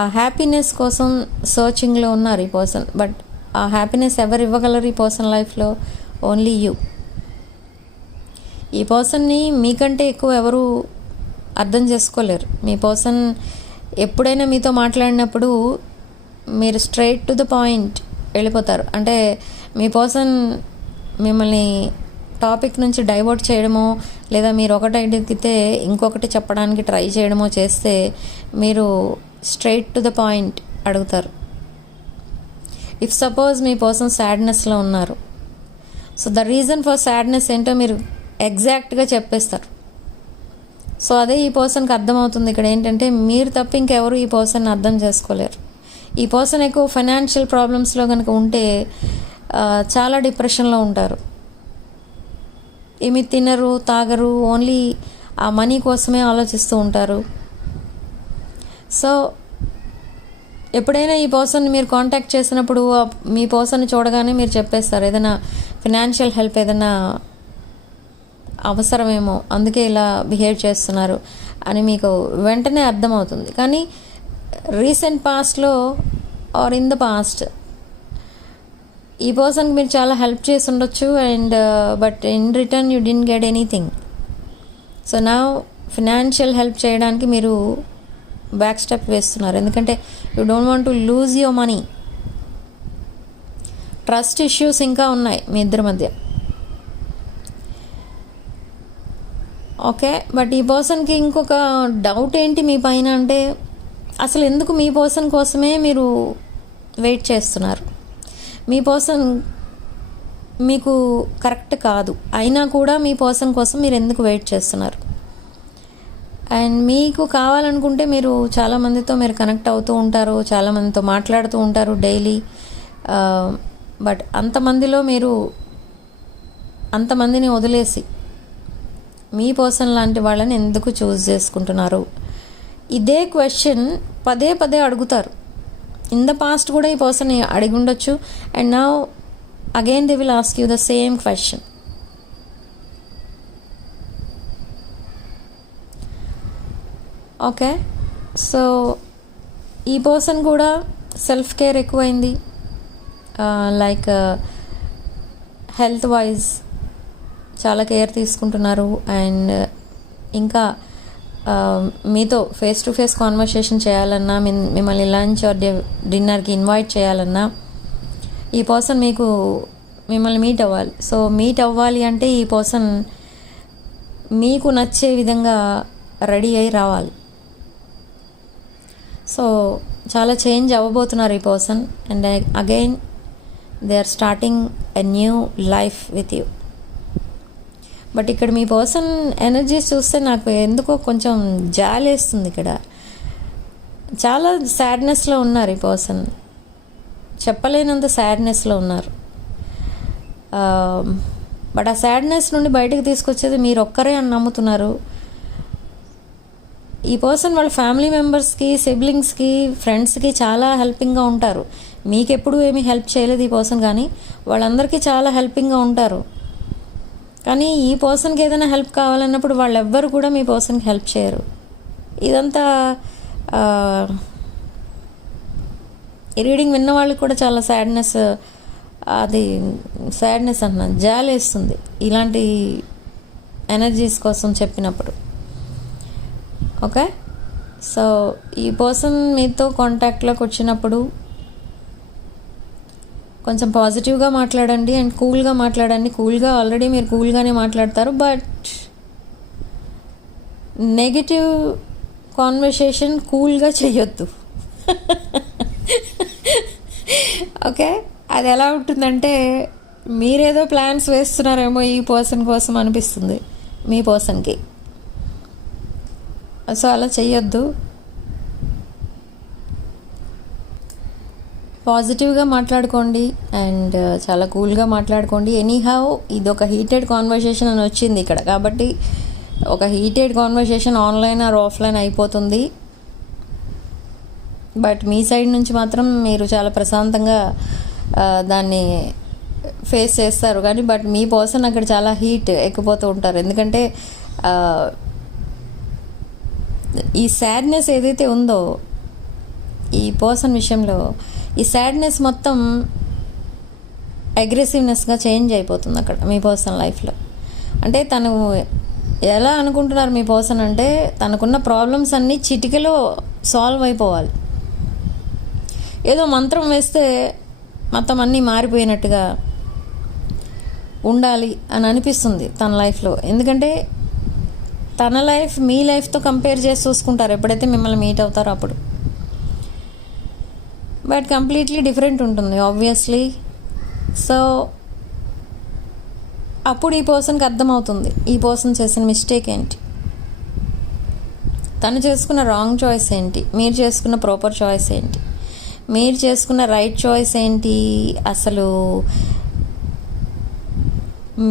ఆ హ్యాపీనెస్ కోసం సర్చింగ్లో ఉన్నారు ఈ పర్సన్. బట్ ఆ హ్యాపీనెస్ ఎవరు ఇవ్వగలరు ఈ పర్సన్ లైఫ్లో? Only you. ఈ పర్సన్ని మీకంటే ఎక్కువ ఎవరు అర్థం చేసుకోలేరు. మీ పర్సన్ ఎప్పుడైనా మీతో మాట్లాడినప్పుడు మీరు స్ట్రైట్ టు ద పాయింట్ వెళ్ళిపోతారు. అంటే మీ పర్సన్ మిమ్మల్ని టాపిక్ నుంచి డైవర్ట్ చేయడమో లేదా మీరు ఒకటి అడిగితే ఇంకొకటి చెప్పడానికి ట్రై చేయడమో చేస్తే మీరు స్ట్రైట్ టు ద పాయింట్ అడుగుతారు. ఇఫ్ సపోజ్ మీ పర్సన్ సాడ్నెస్లో ఉన్నారు, so the reason for sadness ఏంటో మీరు ఎగ్జాక్ట్గా చెప్పేస్తారు. సో అదే ఈ పర్సన్కి అర్థమవుతుంది. ఇక్కడ ఏంటంటే మీరు తప్ప ఇంకెవరు ఈ పర్సన్ని అర్థం చేసుకోలేరు. ఈ పర్సన్ ఎక్కువ ఫైనాన్షియల్ ప్రాబ్లమ్స్లో కనుక ఉంటే చాలా డిప్రెషన్లో ఉంటారు. ఏమి తినరు, తాగరు, ఓన్లీ ఆ మనీ కోసమే ఆలోచిస్తూ ఉంటారు. సో ఎప్పుడైనా ఈ పర్సన్ మీరు కాంటాక్ట్ చేసినప్పుడు మీ పర్సన్ని చూడగానే మీరు చెప్పేస్తారు ఏదైనా ఫినాన్షియల్ హెల్ప్ ఏదైనా అవసరమేమో, అందుకే ఇలా బిహేవ్ చేస్తున్నారు అని మీకు వెంటనే అర్థమవుతుంది. కానీ రీసెంట్ పాస్ట్లో ఆర్ ఇన్ ద పాస్ట్ ఈ పర్సన్కి మీరు చాలా హెల్ప్ చేసి ఉండొచ్చు and but in return you didn't get anything. So నా ఫినాన్షియల్ హెల్ప్ చేయడానికి మీరు బ్యాక్ స్టెప్ వేస్తున్నారు, ఎందుకంటే you don't want to lose your money. Trust issues ఇంకా ఉన్నాయి మీ ఇద్దరి మధ్య. ఓకే, బట్ ఈ పర్సన్కి ఇంకొక డౌట్ ఏంటి మీ పైన అంటే అసలు ఎందుకు మీ పర్సన్ కోసమే మీరు వెయిట్ చేస్తున్నారు? మీ పర్సన్ మీకు కరెక్ట్ కాదు అయినా కూడా మీ పర్సన్ కోసం మీరు ఎందుకు వెయిట్ చేస్తున్నారు? అండ్ మీకు కావాలనుకుంటే మీరు చాలామందితో మీరు కనెక్ట్ అవుతూ ఉంటారు, చాలామందితో మాట్లాడుతూ ఉంటారు డైలీ. బట్ అంతమందిలో మీరు అంతమందిని వదిలేసి మీ పర్సన్ లాంటి వాళ్ళని ఎందుకు చూస్ చేసుకుంటున్నారు? ఇదే క్వశ్చన్ పదే పదే అడుగుతారు. ఇన్ ద పాస్ట్ కూడా ఈ పర్సన్ అడిగి ఉండొచ్చు and now again they will ask you the same question. Okay, so ఈ పర్సన్ కూడా సెల్ఫ్ కేర్ ఎక్కువైంది. లైక్ హెల్త్ వైజ్ చాలా కేర్ తీసుకుంటున్నారు అండ్ ఇంకా మీతో ఫేస్ టు ఫేస్ కాన్వర్సేషన్ చేయాలన్నా, మిమ్మల్ని లంచ్ ఆర్ డిన్నర్కి ఇన్వైట్ చేయాలన్నా ఈ పర్సన్ మిమ్మల్ని మీట్ అవ్వాలి. సో మీట్ అవ్వాలి అంటే ఈ పర్సన్ మీకు నచ్చే విధంగా రెడీ అయి రావాలి. సో చాలా చేంజ్ అవ్వబోతున్నారు ఈ person and again they are starting a new life with you. But ఇక్కడ మీ పర్సన్ ఎనర్జీస్ చూస్తే నాకు ఎందుకో కొంచెం జాలేస్తుంది. ఇక్కడ చాలా సాడ్నెస్లో ఉన్నారు ఈ పర్సన్, చెప్పలేనంత సాడ్నెస్లో ఉన్నారు. బట్ ఆ సాడ్నెస్ నుండి బయటకు తీసుకొచ్చేది మీరు ఒక్కరే అని నమ్ముతున్నారు. ఈ పర్సన్ వాళ్ళ ఫ్యామిలీ మెంబర్స్కి, సిబ్లింగ్స్కి, ఫ్రెండ్స్కి చాలా హెల్పింగ్గా ఉంటారు. మీకెప్పుడు ఏమీ హెల్ప్ చేయలేదు ఈ పర్సన్, కానీ వాళ్ళందరికీ చాలా హెల్పింగ్గా ఉంటారు. కానీ ఈ పర్సన్కి ఏదైనా హెల్ప్ కావాలన్నప్పుడు వాళ్ళెవ్వరు కూడా మీ పర్సన్కి హెల్ప్ చేయరు. ఇదంతా ఈ రీడింగ్ విన్న వాళ్ళకి కూడా చాలా సాడ్నెస్ అంటున్నాను, జాలేస్తుంది ఇలాంటి ఎనర్జీస్ కోసం చెప్పినప్పుడు. ఓకే, సో ఈ పర్సన్ మీతో కాంటాక్ట్లోకి వచ్చినప్పుడు కొంచెం పాజిటివ్గా మాట్లాడండి అండ్ కూల్గా మాట్లాడండి. కూల్గా ఆల్రెడీ మీరు కూల్గానే మాట్లాడతారు, బట్ నెగిటివ్ కాన్వర్సేషన్ కూల్గా చేయొద్దు. ఓకే, అది ఎలా ఉంటుందంటే మీరేదో ప్లాన్స్ వేస్తున్నారేమో ఈ పర్సన్ కోసం అనిపిస్తుంది మీ పర్సన్కి. సో అలా చెయ్యొద్దు. పాజిటివ్గా మాట్లాడుకోండి అండ్ చాలా కూల్గా మాట్లాడుకోండి. ఎనీహౌ ఇది ఒక హీటెడ్ కాన్వర్సేషన్ అని వచ్చింది ఇక్కడ, కాబట్టి ఒక heated conversation online or offline అయిపోతుంది. బట్ మీ సైడ్ నుంచి మాత్రం మీరు చాలా ప్రశాంతంగా దాన్ని ఫేస్ చేస్తారు. కానీ బట్ మీ పర్సన్ అక్కడ చాలా హీట్ ఎక్కిపోతూ ఉంటారు, ఎందుకంటే ఈ సాడ్నెస్ ఏదైతే ఉందో ఈ పర్సన్ విషయంలో, ఈ సాడ్నెస్ మొత్తం అగ్రెసివ్నెస్గా చేంజ్ అయిపోతుంది అక్కడ మీ పర్సన్ లైఫ్లో. అంటే తను ఎలా అనుకుంటున్నారు మీ పర్సన్ అంటే తనకున్న ప్రాబ్లమ్స్ అన్నీ చిటికలో సాల్వ్ అయిపోవాలి. ఏదో మంత్రం వేస్తే మొత్తం అన్నీ మారిపోయినట్టుగా ఉండాలి అని అనిపిస్తుంది తన లైఫ్లో. ఎందుకంటే తన లైఫ్ మీ లైఫ్తో కంపేర్ చేసి చూసుకుంటారు ఎప్పుడైతే మిమ్మల్ని మీట్ అవుతారో అప్పుడు. బట్ కంప్లీట్లీ డిఫరెంట్ ఉంటుంది ఆబ్వియస్లీ. సో అప్పుడు ఈ పర్సన్కి అర్థమవుతుంది ఈ పర్సన్ చేసిన మిస్టేక్ ఏంటి, తను చేసుకున్న రాంగ్ చాయిస్ ఏంటి, మీరు చేసుకున్న ప్రాపర్ చాయిస్ ఏంటి, మీరు చేసుకున్న రైట్ చాయిస్ ఏంటి. అసలు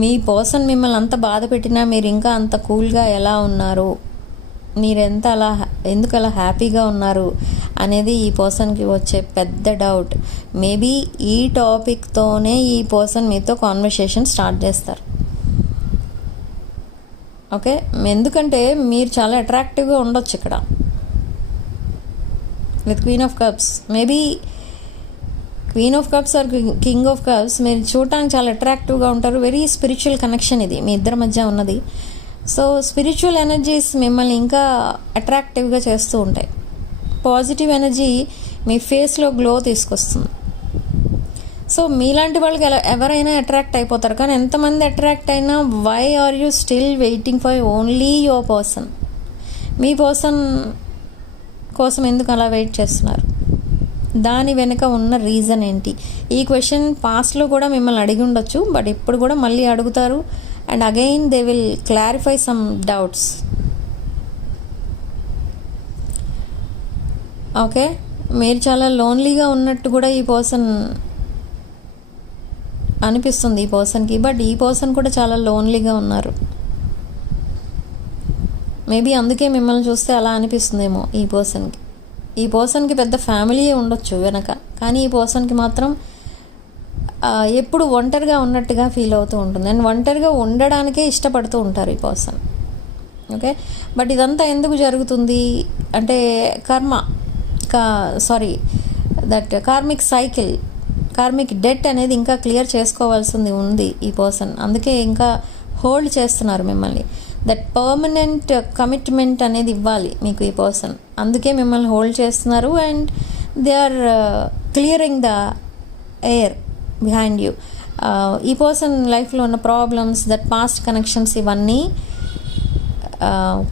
మీ పర్సన్ మిమ్మల్ని అంత బాధ పెట్టినా మీరు ఇంకా అంత కూల్గా ఎలా ఉన్నారు, మీరెంత ఎందుకు అలా హ్యాపీగా ఉన్నారు అనేది ఈ పర్సన్కి వచ్చే పెద్ద డౌట్. మేబీ ఈ టాపిక్తోనే ఈ పర్సన్ మీతో కాన్వర్సేషన్ స్టార్ట్ చేస్తారు. ఓకే, ఎందుకంటే మీరు చాలా అట్రాక్టివ్గా ఉండొచ్చు ఇక్కడ with queen of cups. Maybe queen of cups or king of cups మీరు చూడటానికి చాలా అట్రాక్టివ్గా ఉంటారు. వెరీ స్పిరిచువల్ కనెక్షన్ ఇది మీ ఇద్దరి మధ్య ఉన్నది. సో స్పిరిచువల్ ఎనర్జీస్ మిమ్మల్ని ఇంకా అట్రాక్టివ్గా చేస్తూ ఉంటాయి. పాజిటివ్ ఎనర్జీ మీ ఫేస్లో గ్లో తీసుకొస్తుంది. సో మీలాంటి వాళ్ళకి ఎవరైనా అట్రాక్ట్ అయిపోతారు. కానీ ఎంతమంది అట్రాక్ట్ అయినా why are you still waiting for only your person? మీ పర్సన్ కోసం ఎందుకు అలా వెయిట్ చేస్తున్నారు? దాని వెనుక ఉన్న రీజన్ ఏంటి? ఈ క్వశ్చన్ పాస్ట్లో కూడా మిమ్మల్ని అడిగి ఉండొచ్చు, బట్ ఇప్పుడు కూడా మళ్ళీ అడుగుతారు. And again they will clarify some doubts. Okay, మీరు చాలా లోన్లీగా ఉన్నట్టు కూడా ఈ పర్సన్ అనిపిస్తుంది ఈ పర్సన్కి. బట్ ఈ పర్సన్ కూడా చాలా లోన్లీగా ఉన్నారు. మేబీ అందుకే మిమ్మల్ని చూస్తే అలా అనిపిస్తుందేమో ఈ పర్సన్కి. ఈ పర్సన్కి పెద్ద ఫ్యామిలీయే ఉండొచ్చు వెనక, కానీ ఈ పర్సన్కి మాత్రం ఎప్పుడు ఒంటరిగా ఉన్నట్టుగా ఫీల్ అవుతూ ఉంటుంది. అండ్ ఒంటరిగా ఉండడానికే ఇష్టపడుతూ ఉంటారు ఈ పర్సన్. ఓకే, బట్ ఇదంతా ఎందుకు జరుగుతుంది అంటే కార్మిక్ సైకిల్, కార్మిక్ డెట్ అనేది ఇంకా క్లియర్ చేసుకోవాల్సింది ఉంది ఈ పర్సన్. అందుకే ఇంకా హోల్డ్ చేస్తున్నారు మిమ్మల్ని. దట్ పర్మనెంట్ కమిట్మెంట్ అనేది ఇవ్వాలి మీకు ఈ పర్సన్. అందుకే మిమ్మల్ని హోల్డ్ చేస్తున్నారు. And they are clearing the air behind you. ఈ పర్సన్ లైఫ్లో ఉన్న ప్రాబ్లమ్స్, దట్ పాస్ట్ కనెక్షన్స్ ఇవన్నీ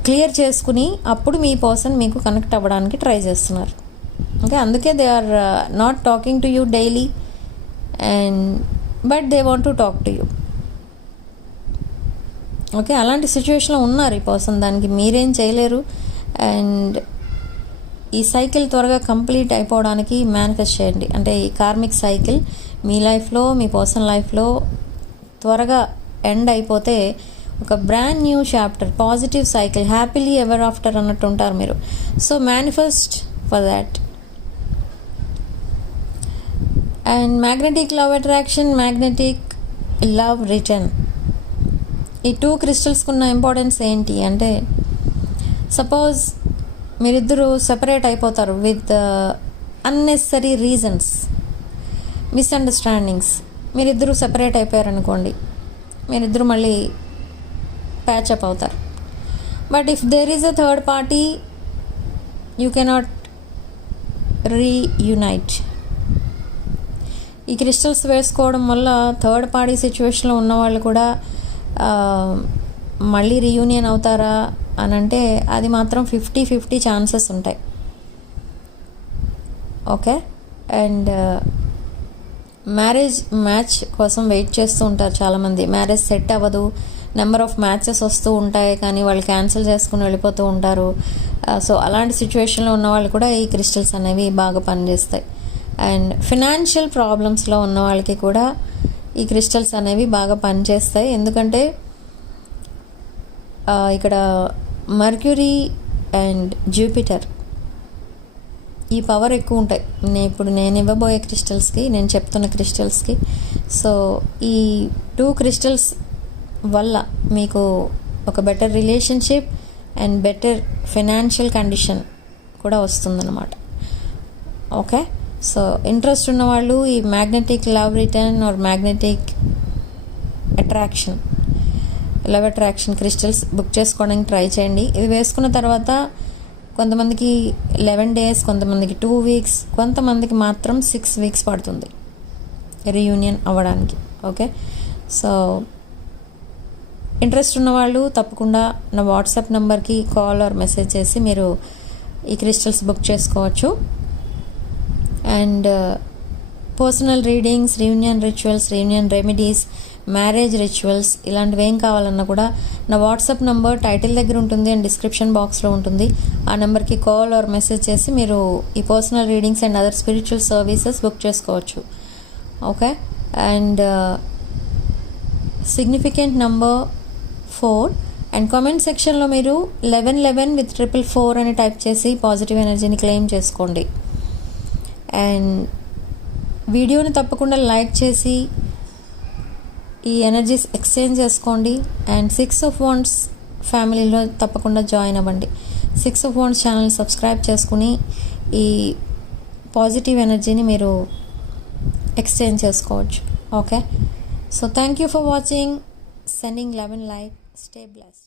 క్లియర్ చేసుకుని అప్పుడు మీ పర్సన్ మీకు కనెక్ట్ అవ్వడానికి ట్రై చేస్తున్నారు. ఓకే, అందుకే they are not talking to you daily but they want to talk to you. Okay, అలాంటి సిచ్యువేషన్లో ఉన్నారు ఈ పర్సన్. దానికి మీరేం చేయలేరు. అండ్ ఈ సైకిల్ త్వరగా కంప్లీట్ అయిపోవడానికి మేనిఫెస్ట్ చేయండి. అంటే ఈ కార్మిక్ సైకిల్ మీ లైఫ్లో, మీ పర్సన్ లైఫ్లో త్వరగా ఎండ్ అయిపోతే ఒక brand new chapter, positive cycle, happily ever after అన్నట్టు ఉంటారు మీరు. So manifest for that. And magnetic love attraction, magnetic love return. ఈ 2 క్రిస్టల్స్కి ఉన్న ఇంపార్టెన్స్ ఏంటి అంటే, సపోజ్ మీరిద్దరూ సెపరేట్ అయిపోతారు విత్ అన్నెసరీ రీజన్స్, మిస్అండర్స్టాండింగ్స్. మీరిద్దరూ సెపరేట్ అయిపోయారనుకోండి, మీరిద్దరూ మళ్ళీ ప్యాచప్ అవుతారు. But if there is a third party, you cannot reunite. ఈ క్రిస్టల్స్ వేసుకోవడం వల్ల థర్డ్ పార్టీ సిచ్యువేషన్లో ఉన్నవాళ్ళు కూడా మళ్ళీ రీయూనియన్ అవుతారా అని అంటే అది మాత్రం 50-50 ఛాన్సెస్ ఉంటాయి. ఓకే, అండ్ మ్యాచ్ కోసం వెయిట్ చేస్తూ ఉంటారు చాలామంది. మ్యారేజ్ సెట్ అవ్వదు, నెంబర్ ఆఫ్ మ్యాచెస్ వస్తూ ఉంటాయి, కానీ వాళ్ళు క్యాన్సిల్ చేసుకుని వెళ్ళిపోతూ ఉంటారు. సో అలాంటి సిచ్యువేషన్లో ఉన్న వాళ్ళు కూడా ఈ క్రిస్టల్స్ అనేవి బాగా పనిచేస్తాయి. అండ్ ఫినాన్షియల్ ప్రాబ్లమ్స్లో ఉన్న వాళ్ళకి కూడా ఈ క్రిస్టల్స్ అనేవి బాగా పనిచేస్తాయి. ఎందుకంటే ఇక్కడ మర్క్యూరీ అండ్ జూపిటర్ ఈ పవర్ ఎక్కువ ఉంటాయి. ఇప్పుడు నేను ఇవ్వబోయే క్రిస్టల్స్కి, నేను చెప్తున్న క్రిస్టల్స్కి. సో ఈ 2 క్రిస్టల్స్ వల్ల మీకు ఒక better relationship and better financial condition కూడా వస్తుందన్నమాట. ఓకే, సో ఇంట్రెస్ట్ ఉన్నవాళ్ళు ఈ magnetic love return or magnetic attraction, love attraction crystals book చేసుకోవడానికి ట్రై చేయండి. ఇవి వేసుకున్న తర్వాత కొంతమందికి 11 days, కొంతమందికి 2 weeks, కొంతమందికి మాత్రం 6 weeks పడుతుంది రీయూనియన్ అవ్వడానికి. ఓకే, సో ఇంట్రెస్ట్ ఉన్నవాళ్ళు తప్పకుండా నా వాట్సాప్ నెంబర్కి కాల్ ఆర్ మెసేజ్ చేసి మీరు ఈ క్రిస్టల్స్ బుక్ చేసుకోవచ్చు. And personal readings, reunion rituals, reunion remedies, marriage rituals ఇలాంటివి ఏం కావాలన్నా కూడా నా వాట్సాప్ నెంబర్ టైటిల్ దగ్గర ఉంటుంది అండ్ డిస్క్రిప్షన్ బాక్స్లో ఉంటుంది. ఆ నెంబర్కి కాల్ ఆర్ మెసేజ్ చేసి మీరు ఈ personal readings and other spiritual services book చేసుకోవచ్చు. Okay, and significant number 4 and comment సెక్షన్లో మీరు 1111 with 444 అని టైప్ చేసి పాజిటివ్ ఎనర్జీని క్లెయిమ్ చేసుకోండి. అండ్ వీడియోని తప్పకుండా లైక్ చేసి ఈ ఎనర్జీస్ ఎక్స్చేంజ్ చేసుకోండి. అండ్ 6 of Wands ఫ్యామిలీలో తప్పకుండా జాయిన్ అవ్వండి. 6 of Wands ఛానల్ సబ్స్క్రైబ్ చేసుకుని ఈ పాజిటివ్ ఎనర్జీని మీరు ఎక్స్చేంజ్ చేసుకోవచ్చు. Okay, so thank you for watching. Sending 11 light. Stay blessed.